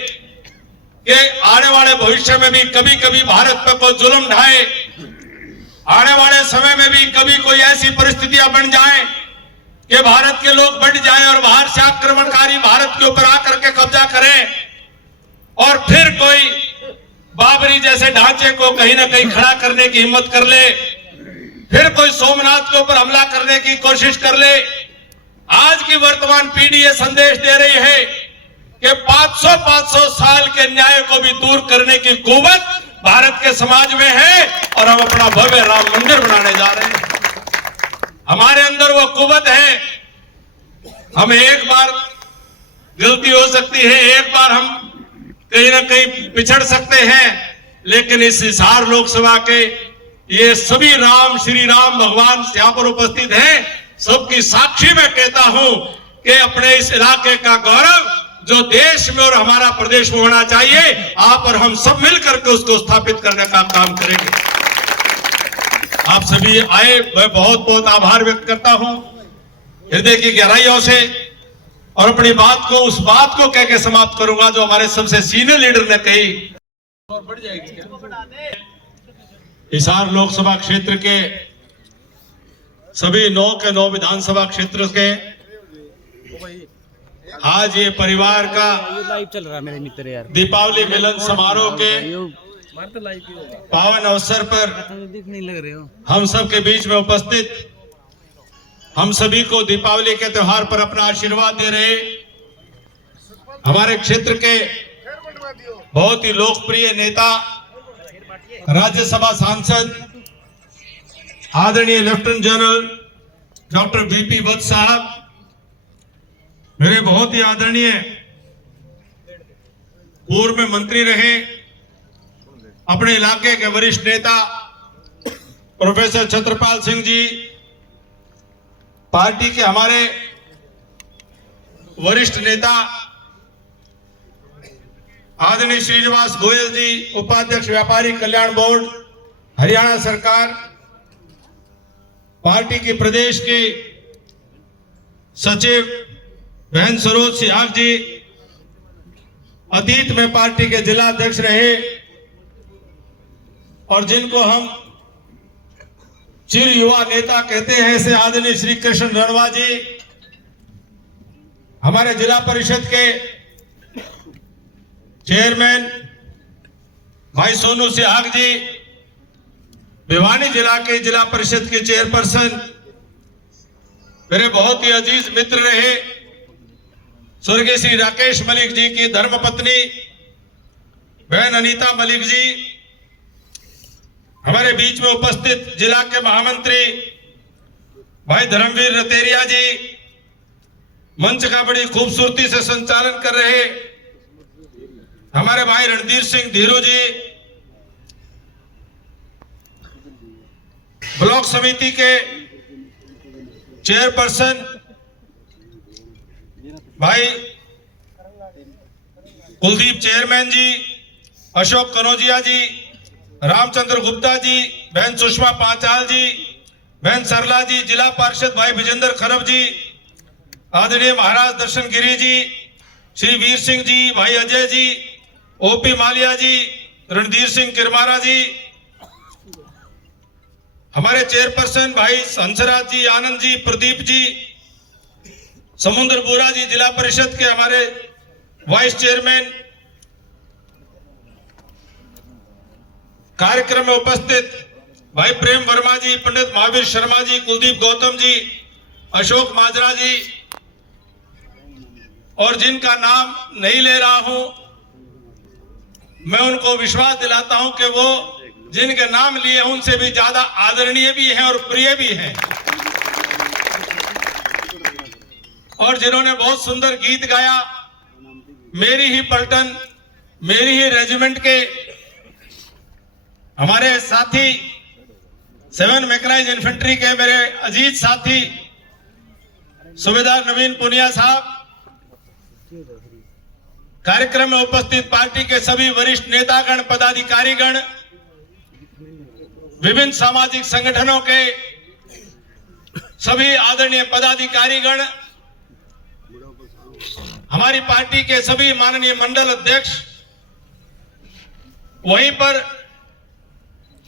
कि आने वाले भविष्य में भी कभी कभी भारत पर कोई जुल्म ढाए, आने वाले समय में भी कभी कोई ऐसी परिस्थितियां बन जाएं कि भारत के लोग बढ़ जाएं और बाहर से आक्रमणकारी भारत के ऊपर आकर के कब्जा करें और फिर कोई बाबरी जैसे ढांचे को कहीं ना कहीं खड़ा करने की हिम्मत कर ले, फिर कोई सोमनाथ के ऊपर हमला करने की कोशिश कर ले। आज की वर्तमान पीढ़ी ये संदेश दे रही है कि 500 साल के न्याय को भी दूर करने की कुव्वत भारत के समाज में है और हम अपना भव्य राम मंदिर बनाने जा रहे हैं। हमारे अंदर वो कुव्वत है। हम एक बार गलती हो सकती है, एक बार हम कहीं ना कहीं पिछड़ सकते हैं, लेकिन इस हिसार लोकसभा के ये सभी राम श्री राम भगवान यहाँ पर उपस्थित हैं, सबकी साक्षी में कहता हूं कि अपने इस इलाके का गौरव जो देश में और हमारा प्रदेश में होना चाहिए, आप और हम सब मिलकर के उसको स्थापित करने का काम करेंगे। आप सभी आए, मैं बहुत बहुत आभार व्यक्त करता हूं हृदय की गहराइयों से, और अपनी बात को उस बात को कह के समाप्त करूंगा जो हमारे सबसे सीनियर लीडर ने कही। और बढ़ जाएगी क्या? हिसार लोकसभा क्षेत्र के सभी 9 के 9 विधानसभा क्षेत्र के आज ये परिवार का ये लाइव चल रहा है मेरे मित्र यार। दीपावली मिलन समारोह के पावन अवसर पर दिख नहीं लग रहे हो। हम सब के बीच में उपस्थित हम सभी को दीपावली के त्योहार पर अपना आशीर्वाद दे रहे हमारे क्षेत्र के बहुत ही लोकप्रिय नेता, राज्यसभा सांसद आदरणीय लेफ्टिनेंट जनरल डॉक्टर बीपी वत्स साहब, मेरे बहुत ही आदरणीय पूर्व में मंत्री रहे, अपने इलाके के वरिष्ठ नेता प्रोफेसर छत्रपाल सिंह जी, पार्टी के हमारे वरिष्ठ नेता आदरणीय श्रीनिवास गोयल जी, उपाध्यक्ष व्यापारी कल्याण बोर्ड हरियाणा सरकार, पार्टी की प्रदेश के सचिव बहन सरोज सिहाग जी, अतीत में पार्टी के जिला अध्यक्ष रहे और जिनको हम चिर युवा नेता कहते हैं, ऐसे आदरणीय श्री कृष्ण रणवा जी, हमारे जिला परिषद के चेयरमैन भाई सोनू सिहाग जी, भिवानी जिला के जिला परिषद के चेयरपर्सन, मेरे बहुत ही अजीज मित्र रहे स्वर्गीय श्री राकेश मलिक जी की धर्मपत्नी बहन अनीता मलिक जी, हमारे बीच में उपस्थित जिला के महामंत्री भाई धर्मवीर रतेरिया जी, मंच का बड़ी खूबसूरती से संचालन कर रहे हमारे भाई रणधीर सिंह धीरू जी, ब्लॉक समिति के चेयरपर्सन भाई कुलदीप चेयरमैन जी, अशोक कनौजिया जी, रामचंद्र गुप्ता जी, बहन सुषमा पांचाल जी, बहन सरला जी, जिला पार्षद भाई विजेंद्र खरब जी, आदरणीय महाराज दर्शन गिरी जी, श्री वीर सिंह जी, भाई अजय जी, ओपी मालिया जी, रणधीर सिंह किरमारा जी, हमारे चेयरपर्सन भाई हंसराज जी, आनंद जी, प्रदीप जी, समुद्र बोरा जी, जिला परिषद के हमारे वाइस चेयरमैन, कार्यक्रम में उपस्थित भाई प्रेम वर्मा जी, पंडित महावीर शर्मा जी, कुलदीप गौतम जी, अशोक माजरा जी, और जिनका नाम नहीं ले रहा हूं, मैं उनको विश्वास दिलाता हूं कि वो जिनके नाम लिए उनसे भी ज्यादा आदरणीय भी हैं और प्रिय भी हैं, और जिन्होंने बहुत सुंदर गीत गाया। मेरी ही पलटन, मेरी ही रेजिमेंट के हमारे साथी 7 मैकेनाइज्ड इन्फेंट्री के मेरे अजीज साथी सूबेदार नवीन पुनिया साहब, कार्यक्रम में उपस्थित पार्टी के सभी वरिष्ठ नेतागण, पदाधिकारीगण, विभिन्न सामाजिक संगठनों के सभी आदरणीय पदाधिकारीगण, हमारी पार्टी के सभी माननीय मंडल अध्यक्ष, वहीं पर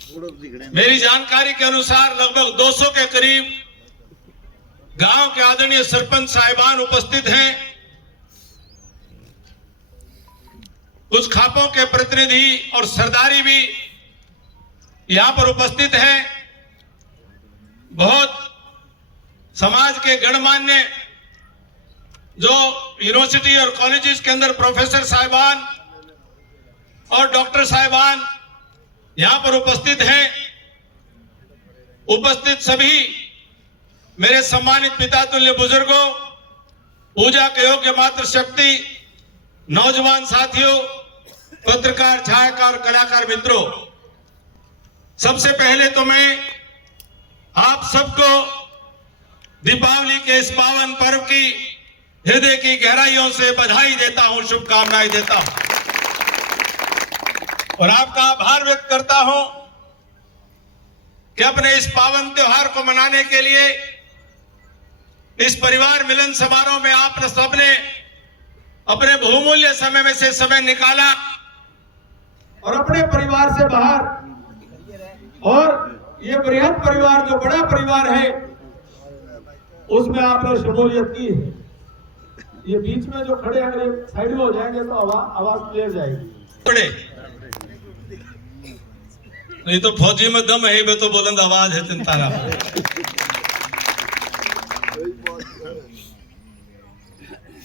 मेरी जानकारी के अनुसार लगभग 200 के करीब गांव के आदरणीय सरपंच साहिबान उपस्थित हैं। कुछ खापों के प्रतिनिधि और सरदारी भी यहां पर उपस्थित हैं। बहुत समाज के गणमान्य जो यूनिवर्सिटी और कॉलेजेस के अंदर प्रोफेसर साहिबान और डॉक्टर साहिबान यहां पर उपस्थित हैं। उपस्थित सभी मेरे सम्मानित पिता तुल्य बुजुर्गों, पूजा के योग्य मातृशक्ति, नौजवान साथियों, पत्रकार, छायाकार, कलाकार मित्रों, सबसे पहले तो मैं आप सबको दीपावली के इस पावन पर्व की हृदय की गहराइयों से बधाई देता हूं, शुभकामनाएं देता हूं और आपका आभार व्यक्त करता हूं कि अपने इस पावन त्योहार को मनाने के लिए इस परिवार मिलन समारोह में आप सबने अपने बहुमूल्य समय में से समय निकाला और अपने परिवार से बाहर, और ये बृहद परिवार जो बड़ा परिवार है उसमें आपने शमूलियत की है। ये बीच में जो खड़े हैं, अगर साइड में हो जाएंगे तो आवाज क्लियर जाएगी। बड़े नहीं तो फौजी में दम है, वे तो बुलंद आवाज है, चिंता ना।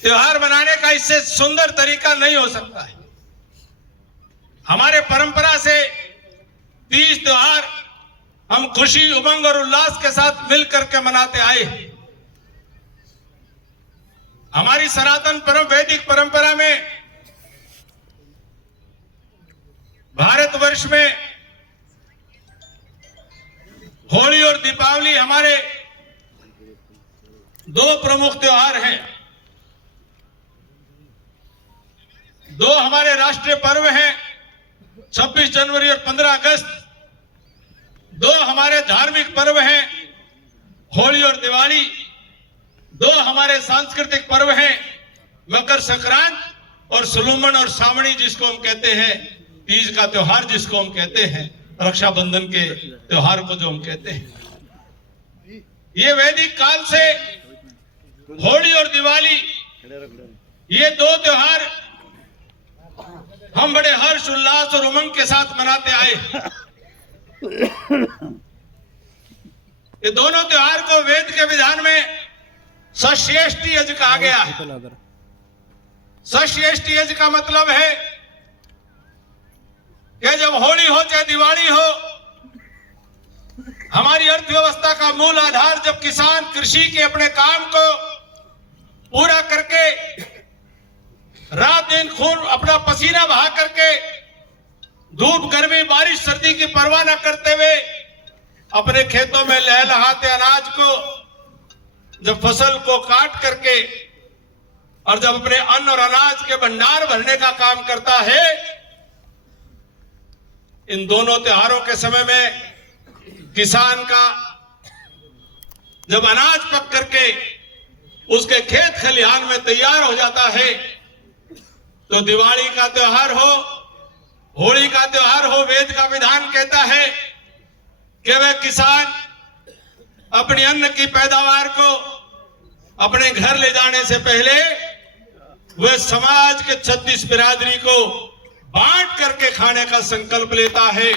त्योहार मनाने का इससे सुंदर तरीका नहीं हो सकता है। हमारे परंपरा से तीज त्योहार हम खुशी, उमंग और उल्लास के साथ मिलकर के मनाते आए हैं। हमारी सनातन वैदिक परंपरा में भारतवर्ष में होली और दीपावली हमारे दो प्रमुख त्योहार हैं। दो हमारे राष्ट्रीय पर्व हैं, 26 जनवरी और 15 अगस्त। दो हमारे धार्मिक पर्व हैं, होली और दिवाली। दो हमारे सांस्कृतिक पर्व हैं, मकर संक्रांत और सुलूमन और सावणी, जिसको हम कहते हैं तीज का त्योहार, जिसको हम कहते हैं रक्षाबंधन के त्योहार को जो हम कहते हैं। ये वैदिक काल से होली और दिवाली, ये दो त्योहार हम बड़े हर्ष, उल्लास और उमंग के साथ मनाते आए। ये दोनों त्योहार को वेद के विधान में सश्रेष्ठी यज्ञ कहा गया है। सश्रेष्ठी यज्ञ का मतलब है कि जब होली हो चाहे दिवाली हो, हमारी अर्थव्यवस्था का मूल आधार जब किसान कृषि के अपने काम को पूरा करके रात दिन खून अपना पसीना बहा करके धूप, गर्मी, बारिश, सर्दी की परवाह न करते हुए अपने खेतों में लहलहाते अनाज को, जब फसल को काट करके और जब अपने अन्न और अनाज के भंडार भरने का काम करता है, इन दोनों त्योहारों के समय में किसान का जब अनाज पक करके उसके खेत खलिहान में तैयार हो जाता है, तो दिवाली का त्योहार हो, होली का त्योहार हो, वेद का विधान कहता है कि वह किसान अपनी अन्न की पैदावार को अपने घर ले जाने से पहले वह समाज के 36 बिरादरी को बांट करके खाने का संकल्प लेता है।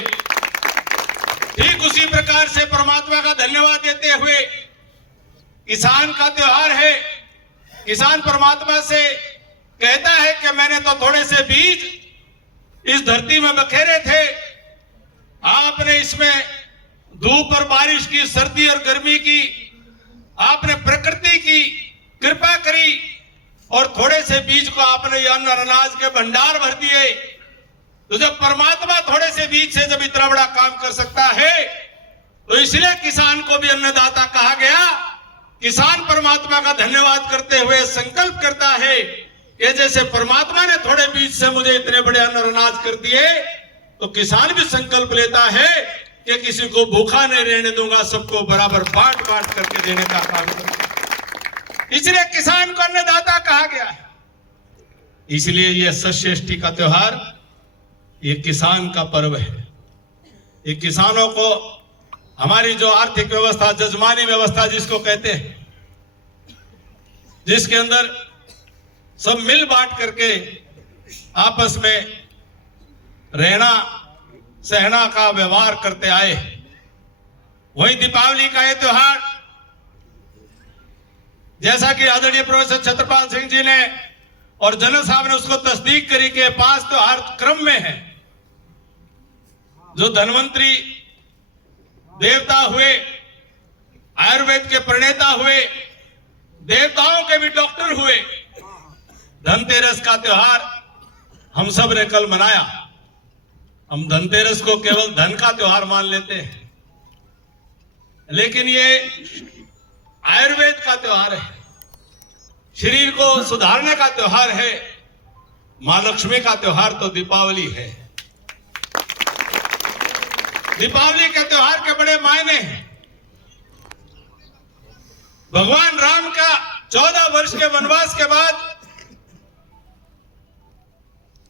ठीक उसी प्रकार से परमात्मा का धन्यवाद देते हुए किसान का त्योहार है। किसान परमात्मा से कहता है कि मैंने तो थोड़े से बीज इस धरती में बखेरे थे, आपने इसमें धूप और बारिश की, सर्दी और गर्मी की, आपने प्रकृति की कृपा करी और थोड़े से बीज को आपने अन्न और अनाज के भंडार भर दिए। तो जब परमात्मा थोड़े से बीज से जब इतना बड़ा काम कर सकता है, तो इसलिए किसान को भी अन्नदाता कहा गया। किसान परमात्मा का धन्यवाद करते हुए संकल्प करता है कि जैसे परमात्मा ने थोड़े बीज से मुझे इतने बड़े अन्न और अनाज कर दिए, तो किसान भी संकल्प लेता है कि किसी को भूखा नहीं रहने दूंगा, सबको बराबर बांट बांट करके देने का काम करूंगा। इसलिए किसान को अन्नदाता कहा गया है। इसलिए यह षष्ठी का त्योहार ये किसान का पर्व है। ये किसानों को हमारी जो आर्थिक व्यवस्था, जजमानी व्यवस्था जिसको कहते हैं, जिसके अंदर सब मिल बांट करके आपस में रहना सहना का व्यवहार करते आए, वही दीपावली का ये त्योहार, जैसा कि आदरणीय प्रोफेसर छत्रपाल सिंह जी ने और जनरल साहब ने उसको तस्दीक करी के 5 त्योहार क्रम में है। जो धन्वंतरी देवता हुए, आयुर्वेद के प्रणेता हुए, देवताओं के भी डॉक्टर हुए, धनतेरस का त्योहार हम सब ने कल मनाया। हम धनतेरस को केवल धन का त्योहार मान लेते हैं, लेकिन ये आयुर्वेद का त्योहार है, शरीर को सुधारने का त्योहार है। मां लक्ष्मी का त्योहार तो दीपावली है। दीपावली के त्योहार के बड़े मायने हैं। भगवान राम का 14 वर्ष के वनवास के बाद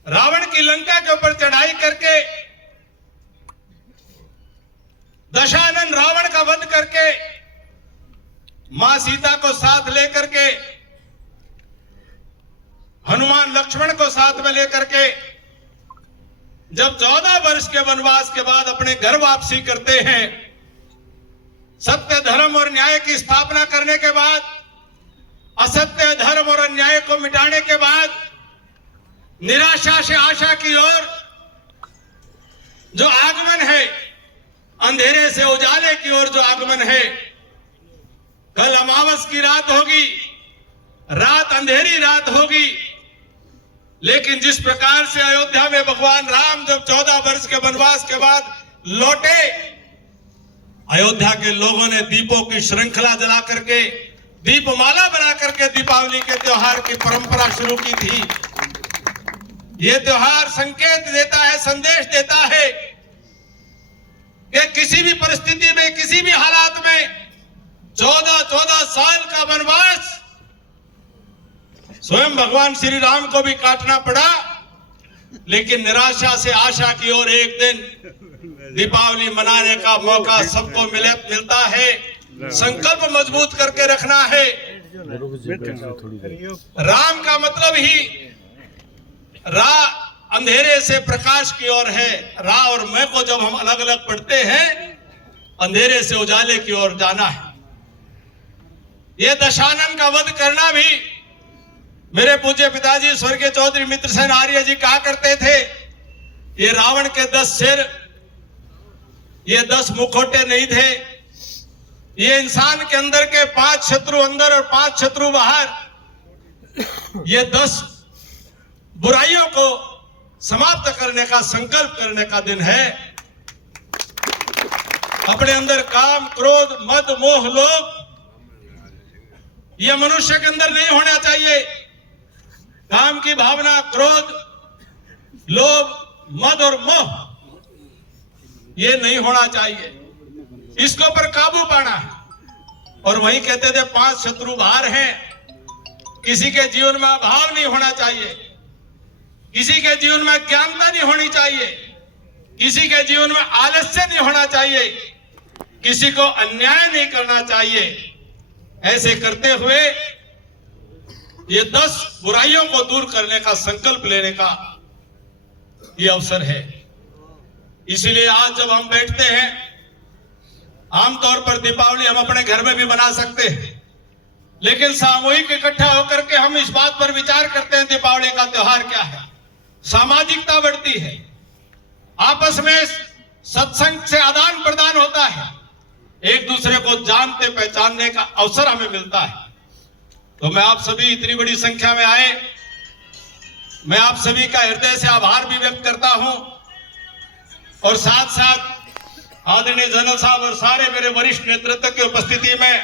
रावण की लंका के ऊपर चढ़ाई करके, दशानन रावण का वध करके, मां सीता को साथ लेकर के, हनुमान लक्ष्मण को साथ में लेकर के जब 14 वर्ष के वनवास के बाद अपने घर वापसी करते हैं, सत्य धर्म और न्याय की स्थापना करने के बाद, असत्य धर्म और अन्याय को मिटाने के बाद, निराशा से आशा की ओर जो आगमन है, अंधेरे से उजाले की ओर जो आगमन है। कल अमावस की रात होगी, रात अंधेरी रात होगी, लेकिन जिस प्रकार से अयोध्या में भगवान राम जब 14 वर्ष के वनवास के बाद लौटे, अयोध्या के लोगों ने दीपों की श्रृंखला जला करके, दीपमाला बना करके दीपावली के त्योहार की परंपरा शुरू की थी। यह त्योहार संकेत देता है, संदेश देता है कि किसी भी परिस्थिति में, किसी भी हालात में 14 साल का वनवास स्वयं भगवान श्री राम को भी काटना पड़ा, लेकिन निराशा से आशा की ओर एक दिन दीपावली मनाने का मौका सबको मिलता है। संकल्प मजबूत करके रखना है। राम का मतलब ही रा अंधेरे से प्रकाश की ओर है। रा और मैं को जब हम अलग अलग पढ़ते हैं, अंधेरे से उजाले की ओर जाना है। यह दशानन का वध करना भी मेरे पूज्य पिताजी स्वर्गीय चौधरी मित्रसेन आर्य जी कहा करते थे, ये रावण के 10 सिर, ये 10 मुखौटे नहीं थे। ये इंसान के अंदर के 5 शत्रु अंदर और 5 शत्रु बाहर, ये 10 बुराइयों को समाप्त करने का संकल्प करने का दिन है। अपने अंदर काम, क्रोध, मद, मोह, लोभ, यह मनुष्य के अंदर नहीं होना चाहिए। काम की भावना, क्रोध, लोभ, मद और मोह, यह नहीं होना चाहिए। इसके ऊपर काबू पाना है। और वही कहते थे 5 शत्रु बाहर हैं। किसी के जीवन में अभाव नहीं होना चाहिए, किसी के जीवन में ज्ञानता नहीं होनी चाहिए, किसी के जीवन में आलस्य नहीं होना चाहिए, किसी को अन्याय नहीं करना चाहिए। ऐसे करते हुए ये 10 बुराइयों को दूर करने का संकल्प लेने का ये अवसर है। इसलिए आज जब हम बैठते हैं, आमतौर पर दीपावली हम अपने घर में भी मना सकते हैं, लेकिन सामूहिक इकट्ठा होकर के हम इस बात पर विचार करते हैं दीपावली का त्योहार क्या है। सामाजिकता बढ़ती है, आपस में सत्संग से आदान प्रदान होता है, एक दूसरे को जानते पहचानने का अवसर हमें मिलता है। तो मैं आप सभी इतनी बड़ी संख्या में आए, मैं आप सभी का हृदय से आभार भी व्यक्त करता हूं और साथ साथ आदरणीय जनरल साहब और सारे मेरे वरिष्ठ नेतृत्व की उपस्थिति में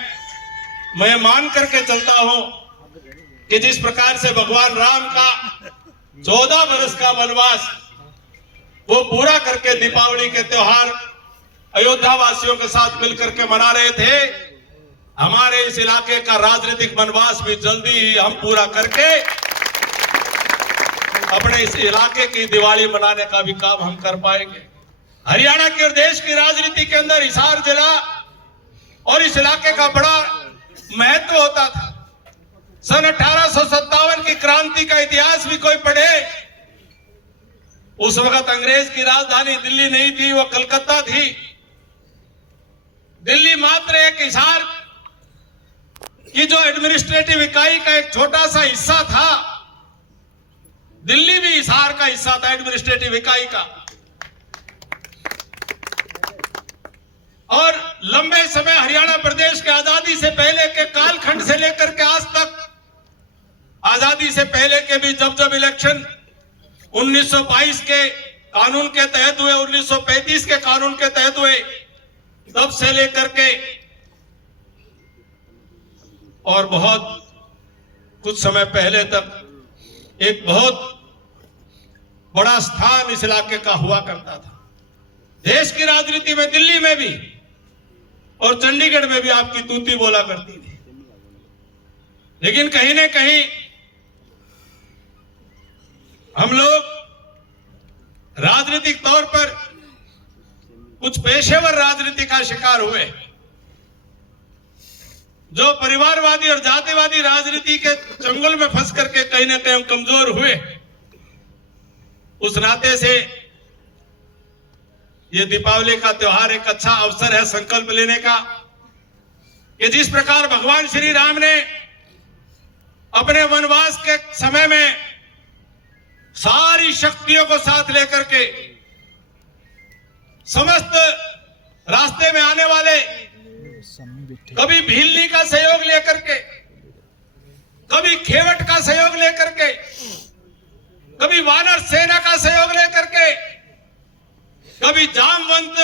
मैं मान करके चलता हूं कि जिस प्रकार से भगवान राम का 14 वर्ष का वनवास वो पूरा करके दीपावली के त्योहार अयोध्या वासियों के साथ मिलकर के मना रहे थे, हमारे इस इलाके का राजनीतिक वनवास भी जल्दी ही हम पूरा करके अपने इस इलाके की दिवाली मनाने का भी काम हम कर पाएंगे। हरियाणा के और देश की राजनीति के अंदर हिसार जिला और इस इलाके का बड़ा महत्व होता था। सन 1857 की क्रांति का इतिहास भी कोई पढ़े, उस वक्त अंग्रेज की राजधानी दिल्ली नहीं थी, वो कलकत्ता थी। दिल्ली मात्र एक हिसार की जो एडमिनिस्ट्रेटिव इकाई का एक छोटा सा हिस्सा था, दिल्ली भी हिसार का हिस्सा था एडमिनिस्ट्रेटिव इकाई का। और लंबे समय हरियाणा प्रदेश के आजादी से पहले के कालखंड से लेकर के आज तक, आजादी से पहले के भी जब जब इलेक्शन 1922 के कानून के तहत हुए, 1935 के कानून के तहत हुए, तब से लेकर के और बहुत कुछ समय पहले तक एक बहुत बड़ा स्थान इस इलाके का हुआ करता था। देश की राजनीति में दिल्ली में भी और चंडीगढ़ में भी आपकी तूती बोला करती थी, लेकिन कहीं ना कहीं हम लोग राजनीतिक तौर पर कुछ पेशेवर राजनीति का शिकार हुए, जो परिवारवादी और जातिवादी राजनीति के चंगुल में फंस करके कहीं ना कहीं हम कमजोर हुए। उस नाते से ये दीपावली का त्योहार एक अच्छा अवसर है संकल्प लेने का कि जिस प्रकार भगवान श्री राम ने अपने वनवास के समय में सारी शक्तियों को साथ लेकर के समस्त रास्ते में आने वाले, कभी भीलनी का सहयोग लेकर के, कभी खेवट का सहयोग लेकर के, कभी वानर सेना का सहयोग लेकर के, कभी जामवंत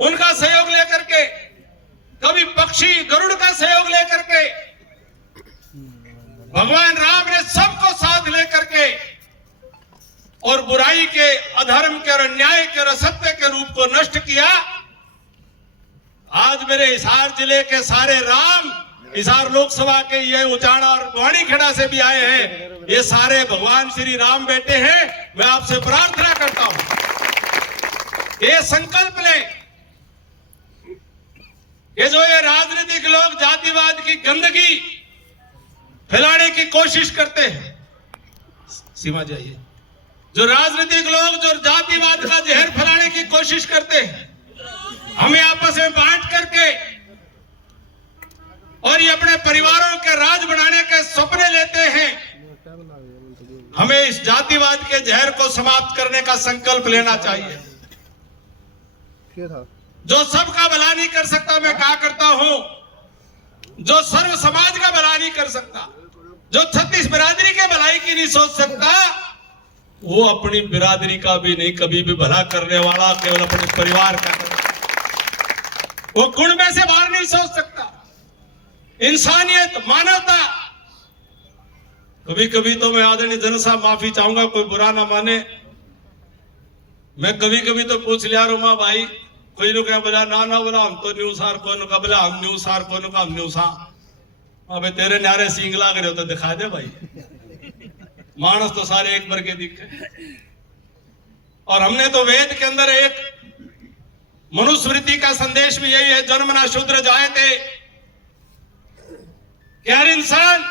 उनका सहयोग लेकर के, कभी पक्षी गरुड़ का सहयोग लेकर के, भगवान राम ने सबको साथ लेकर के और बुराई के, अधर्म के और अन्याय के और असत्य के रूप को नष्ट किया। आज मेरे हिसार जिले के सारे राम, हिसार लोकसभा के ये उचाड़ा और वाणीखेड़ा से भी आए हैं, ये सारे भगवान श्री राम बेटे हैं। मैं आपसे प्रार्थना करता हूं, ये संकल्प लें ये जो ये राजनीतिक लोग जातिवाद की गंदगी फैलाने की कोशिश करते हैं, सीमा जाइए, जो राजनीतिक लोग जो जातिवाद का जहर फैलाने की कोशिश करते हैं, हमें आपस में बांट करके और ये अपने परिवारों के राज बनाने के सपने लेते हैं, हमें इस जातिवाद के जहर को समाप्त करने का संकल्प लेना चाहिए। जो सबका भला नहीं कर सकता, मैं कहा करता हूं, जो सर्व समाज का भला नहीं कर सकता, जो 36 बिरादरी के भलाई की नहीं सोच सकता, वो अपनी बिरादरी का भी नहीं कभी भी भला करने वाला, केवल अपने परिवार का, वो गुण में से बाहर नहीं सोच सकता। इंसानियत, मानवता। कभी कभी तो मैं आदरणीय जनरल साहब माफी चाहूंगा, कोई बुरा ना माने, मैं कभी कभी तो पूछ लिया रोमा भाई, कोई नु क्या बोला ना ना बोला हम तो न्यूसार, कोई नु का बोला हम न्यूसार, कोई नु का हम न्यूसार। अबे तेरे न्यारे सींग लाग रहे हो तो दिखा दे भाई, मानस तो सारे एक वर्ग के दिखे। और हमने तो वेद के अंदर एक मनुस्मृति का संदेश भी यही है, जन्मना शूद्र जायते, कि हर इंसान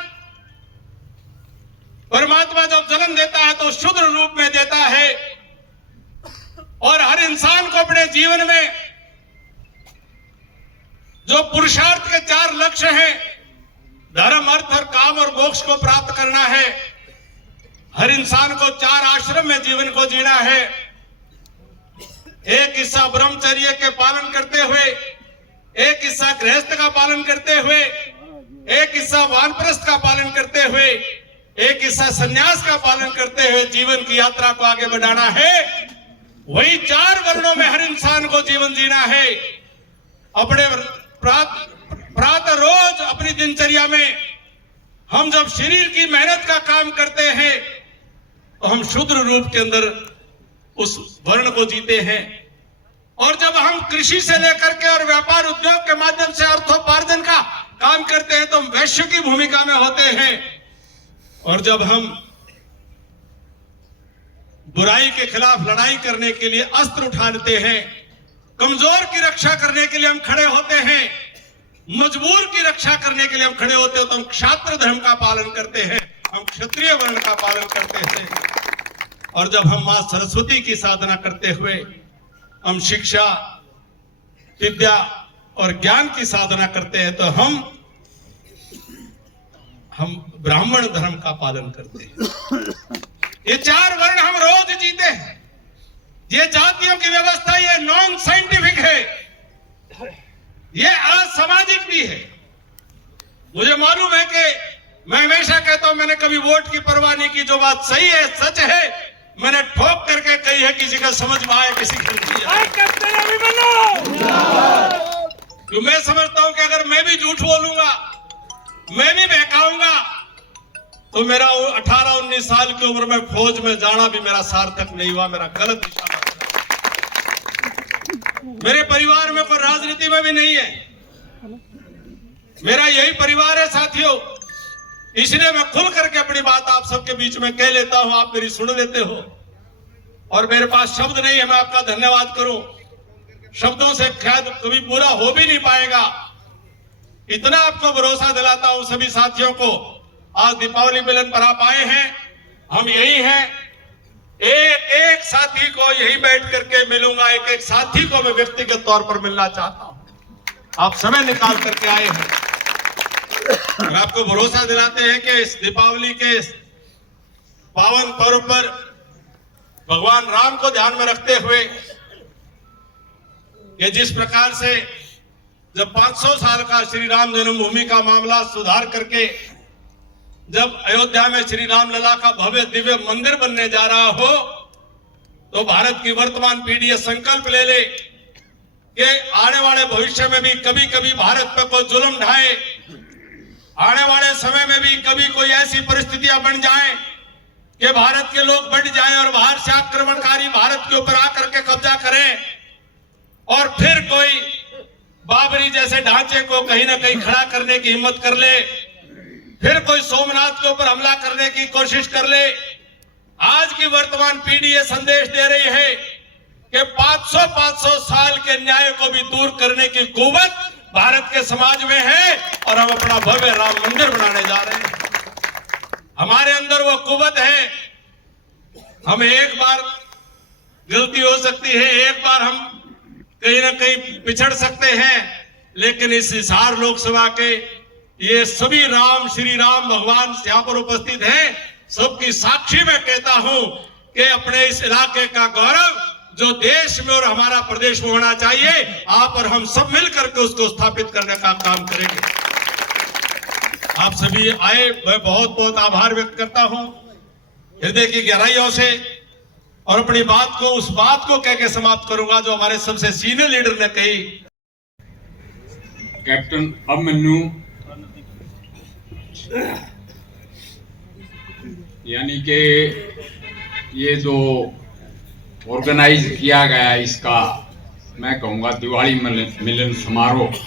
परमात्मा जब जन्म देता है तो शूद्र रूप में देता है, और हर इंसान को अपने जीवन में जो पुरुषार्थ के 4 लक्ष्य हैं, धर्म, अर्थ और काम और मोक्ष को प्राप्त करना है। हर इंसान को 4 आश्रम में जीवन को जीना है। एक हिस्सा ब्रह्मचर्य के पालन करते हुए, एक हिस्सा गृहस्थ का पालन करते हुए, एक हिस्सा वानप्रस्थ का पालन करते हुए, एक हिस्सा संन्यास का पालन करते हुए जीवन की यात्रा को आगे बढ़ाना है। वही 4 वर्णों में हर इंसान को जीवन जीना है। अपने प्रातः रोज अपनी दिनचर्या में हम जब शरीर की मेहनत का काम करते हैं तो हम शुद्र रूप के अंदर उस वर्ण को जीते हैं, और जब हम कृषि से लेकर के और व्यापार उद्योग के माध्यम से अर्थोपार्जन का काम करते हैं तो हम वैश्य की भूमिका में होते हैं, और जब हम बुराई के खिलाफ लड़ाई करने के लिए अस्त्र उठाते हैं, कमजोर की रक्षा करने के लिए हम खड़े होते हैं, मजबूर की रक्षा करने के लिए हम खड़े होते हैं, तो हम क्षात्र धर्म का पालन करते हैं, हम क्षत्रिय वर्ण का पालन करते हैं। और जब हम मां सरस्वती की साधना करते हुए हम शिक्षा, विद्या और ज्ञान की साधना करते हैं तो हम ब्राह्मण धर्म का पालन करते हैं। ये 4 वर्ण हम रोज जीते हैं। ये जातियों की व्यवस्था ये नॉन साइंटिफिक है, ये असामाजिक भी है। मुझे मालूम है कि मैं हमेशा कहता हूं मैंने कभी वोट की परवाह नहीं की, जो बात सही है सच है मैंने ठोक करके कही है, किसी का समझ में आए किसी की नहीं आए। क्यों मैं समझता हूं कि अगर मैं भी झूठ बोलूंगा, मैं भी बहकाऊंगा, तो मेरा 18-19 साल की उम्र में फौज में जाना भी मेरा सार्थक नहीं हुआ, मेरा गलत दिशा में। मेरे परिवार में कोई राजनीति में भी नहीं है, मेरा यही परिवार है साथियों। इसलिए मैं खुल करके अपनी बात आप सबके बीच में कह लेता हूं, आप मेरी सुन लेते हो। और मेरे पास शब्द नहीं है मैं आपका धन्यवाद करूं, शब्दों से शायद कभी पूरा हो भी नहीं पाएगा। इतना आपको भरोसा दिलाता हूं सभी साथियों को, आज दीपावली मिलन पर आप आए हैं, हम यही हैं। एक साथी को यही बैठ करके मिलूंगा, एक साथी को मैं व्यक्तिगत तौर पर मिलना चाहता हूं। आप समय निकाल करके आए हैं, और आपको भरोसा दिलाते हैं कि इस दीपावली के पावन पर्व पर भगवान राम को ध्यान में रखते हुए कि जिस प्रकार से जब 500 साल का श्री राम जन्मभूमि का मामला सुधार करके जब अयोध्या में श्री राम लला का भव्य दिव्य मंदिर बनने जा रहा हो, तो भारत की वर्तमान पीढ़ी यह संकल्प ले ले कि आने वाले भविष्य में भी कभी कभी भारत पर कोई जुल्म ढाए, आने वाले समय में भी कभी कोई ऐसी परिस्थितियां बन जाएं कि भारत के लोग बढ़ जाएं और बाहर से आक्रमणकारी भारत के ऊपर आकर के कब्जा करें, और फिर कोई बाबरी जैसे ढांचे को कहीं ना कहीं खड़ा करने की हिम्मत कर ले, फिर कोई सोमनाथ के ऊपर हमला करने की कोशिश कर ले। आज की वर्तमान पीढ़ी ये संदेश दे रही है कि 500 साल के न्याय को भी दूर करने की कुव्वत भारत के समाज में है, और हम अपना भव्य राम मंदिर बनाने जा रहे हैं। हमारे अंदर वो कुव्वत है। हम एक बार गलती हो सकती है, एक बार हम कहीं ना कहीं पिछड़ सकते हैं, लेकिन इस हिसार लोकसभा के ये सभी राम, श्री राम भगवान यहाँ पर उपस्थित हैं, सबकी साक्षी में कहता हूं कि अपने इस इलाके का गौरव जो देश में और हमारा प्रदेश में होना चाहिए, आप और हम सब मिलकर के उसको स्थापित करने का काम करेंगे। आप सभी आए, मैं बहुत बहुत आभार व्यक्त करता हूं हृदय की गहराइयों से, और अपनी बात को उस बात को कह के समाप्त करूंगा जो हमारे सबसे सीनियर लीडर ने कही। कैप्टन अभिमन्यु यानी कि ये जो ऑर्गेनाइज किया गया इसका मैं कहूँगा दिवाली मिलन समारोह,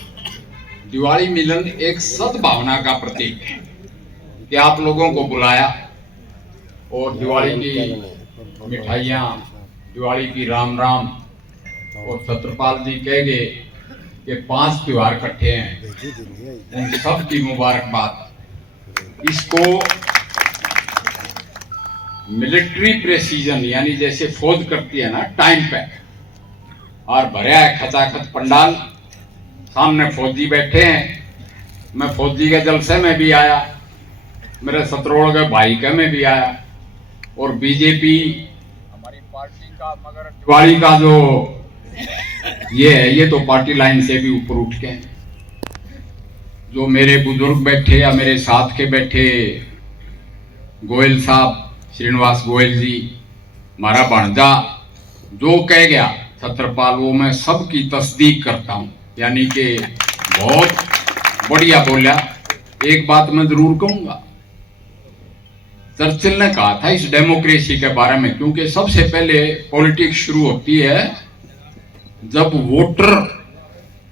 दिवाली मिलन एक सद्भावना का प्रतीक है कि आप लोगों को बुलाया और दिवाली की मिठाइयाँ, दिवाली की राम राम, और छत्रपाल जी कह गए कि 5 त्योहार इकट्ठे हैं, उन सब की मुबारकबाद। इसको मिलिट्री प्रेसिजन यानी जैसे फौज करती है ना टाइम पे, और भरा है खचाखच पंडाल, सामने फौजी बैठे हैं। मैं फौजी के जलसे में भी आया, मेरे सतरोड़ के भाई के में भी आया, और बीजेपी हमारी पार्टी का मगर दिवाली का जो ये है, ये तो पार्टी लाइन से भी ऊपर उठ के जो मेरे बुजुर्ग बैठे या मेरे साथ के बैठे गोयल साहब, श्रीनिवास गोयल जी, हमारा भांजा जो कह गया छत्रपाल वो मैं सबकी तस्दीक करता हूं, यानी कि बहुत बढ़िया बोला। एक बात मैं जरूर कहूंगा, चर्चिल ने कहा था इस डेमोक्रेसी के बारे में, क्योंकि सबसे पहले पॉलिटिक्स शुरू होती है जब वोटर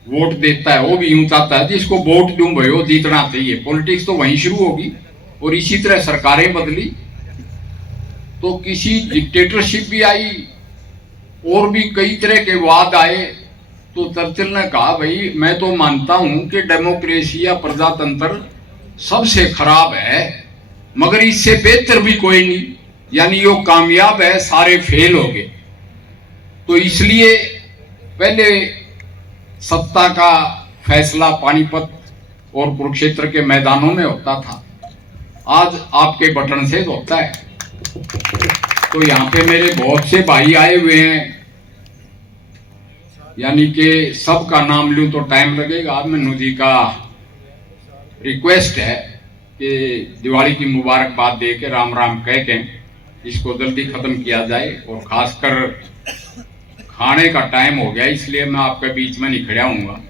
वोट देता है, वो भी यूं चाहता है जिसको वोट दूं भाई वो जीतना चाहिए। पॉलिटिक्स तो वहीं शुरू होगी। और इसी तरह सरकारें बदली तो किसी डिक्टेटरशिप भी आई और भी कई तरह के वाद आए। तो चर्चिल ने कहा भाई मैं तो मानता हूं कि डेमोक्रेसी या प्रजातंत्र सबसे खराब है, मगर इससे बेहतर भी कोई नहीं, यानी यो कामयाब है, सारे फेल हो गए। तो इसलिए पहले सत्ता का फैसला पानीपत और कुरुक्षेत्र के मैदानों में होता था, आज आपके बटन से होता है। तो यहाँ पे मेरे बहुत से भाई आए हुए हैं, यानी कि सबका नाम लूं तो टाइम लगेगा। मनु जी का रिक्वेस्ट है कि दिवाली की मुबारकबाद दे के राम राम कह के इसको जल्दी खत्म किया जाए। और खासकर खाने का टाइम हो गया, इसलिए मैं आपके बीच में नहीं खड़ा हूंगा।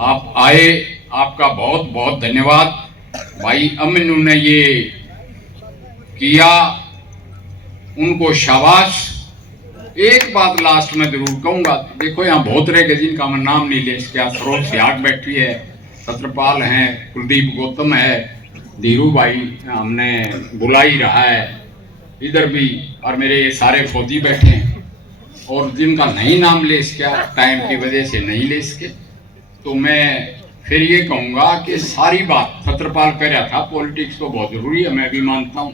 आप आए, आपका बहुत बहुत धन्यवाद। भाई अमीनू ने ये किया, उनको शाबाश। एक बात लास्ट में जरूर कहूंगा, देखो यहाँ बहुत रह गए जिनका मैं नाम नहीं ले सका। सरोज सियाग बैठी है, छत्रपाल हैं, कुलदीप गौतम है, धीरू भाई हमने बुला ही रहा है इधर भी, और मेरे ये सारे फौजी बैठे हैं। और जिनका नहीं नाम ले सका टाइम की वजह से नहीं ले सके, तो मैं फिर ये कहूंगा कि सारी बात छत्रपाल कह रहा था, पॉलिटिक्स तो बहुत जरूरी है, मैं भी मानता हूँ।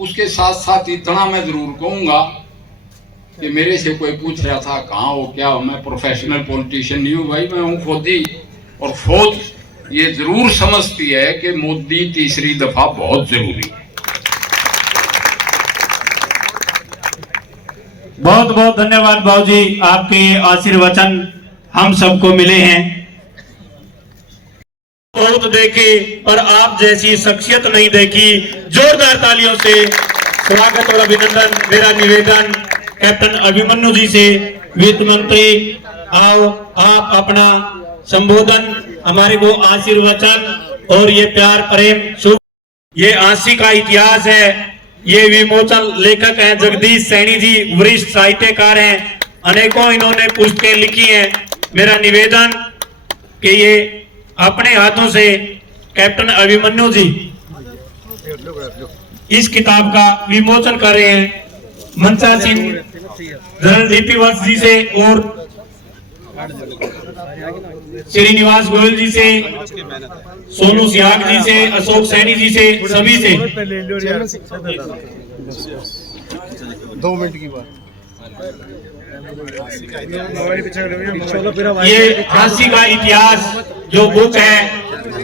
उसके साथ साथ इतना मैं जरूर कहूंगा कि मेरे से कोई पूछ रहा था कहाँ हो क्या हो, मैं प्रोफेशनल पॉलिटिशियन नहीं हूँ भाई, मैं हूँ फौजी। और फौज ये जरूर समझती है कि मोदी तीसरी दफा बहुत जरूरी है। बहुत बहुत धन्यवाद बाबूजी, आपके आशीर्वचन हम सबको मिले हैं। बहुत देखे पर आप जैसी शख्सियत नहीं देखी। जोरदार तालियों से स्वागत और अभिनंदन। मेरा निवेदन कैप्टन अभिमन्यु जी से, वित्त मंत्री आओ आप अपना संबोधन, हमारे को आशीर्वचन और ये प्यार प्रेम शुभ। ये आंसी का इतिहास है। ये विमोचन लेखक हैं जगदीश सैनी जी, वरिष्ठ साहित्यकार हैं, अनेकों इन्होंने पुस्तकें लिखी हैं। मेरा निवेदन कि ये अपने हाथों से कैप्टन अभिमन्यु जी इस किताब का विमोचन कर रहे हैं। मनसा सिंह जनरल जीपी वत्स जी से और श्रीनिवास गोयल जी से, सोनू सियाग जी से, अशोक सैनी जी से, सभी से 2 मिनट की बात। ये झांसी का इतिहास जो बुक है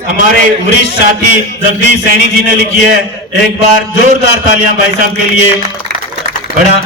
हमारे वरिष्ठ साथी जगदीश सैनी जी ने लिखी है। एक बार जोरदार तालियां भाई साहब के लिए। बड़ा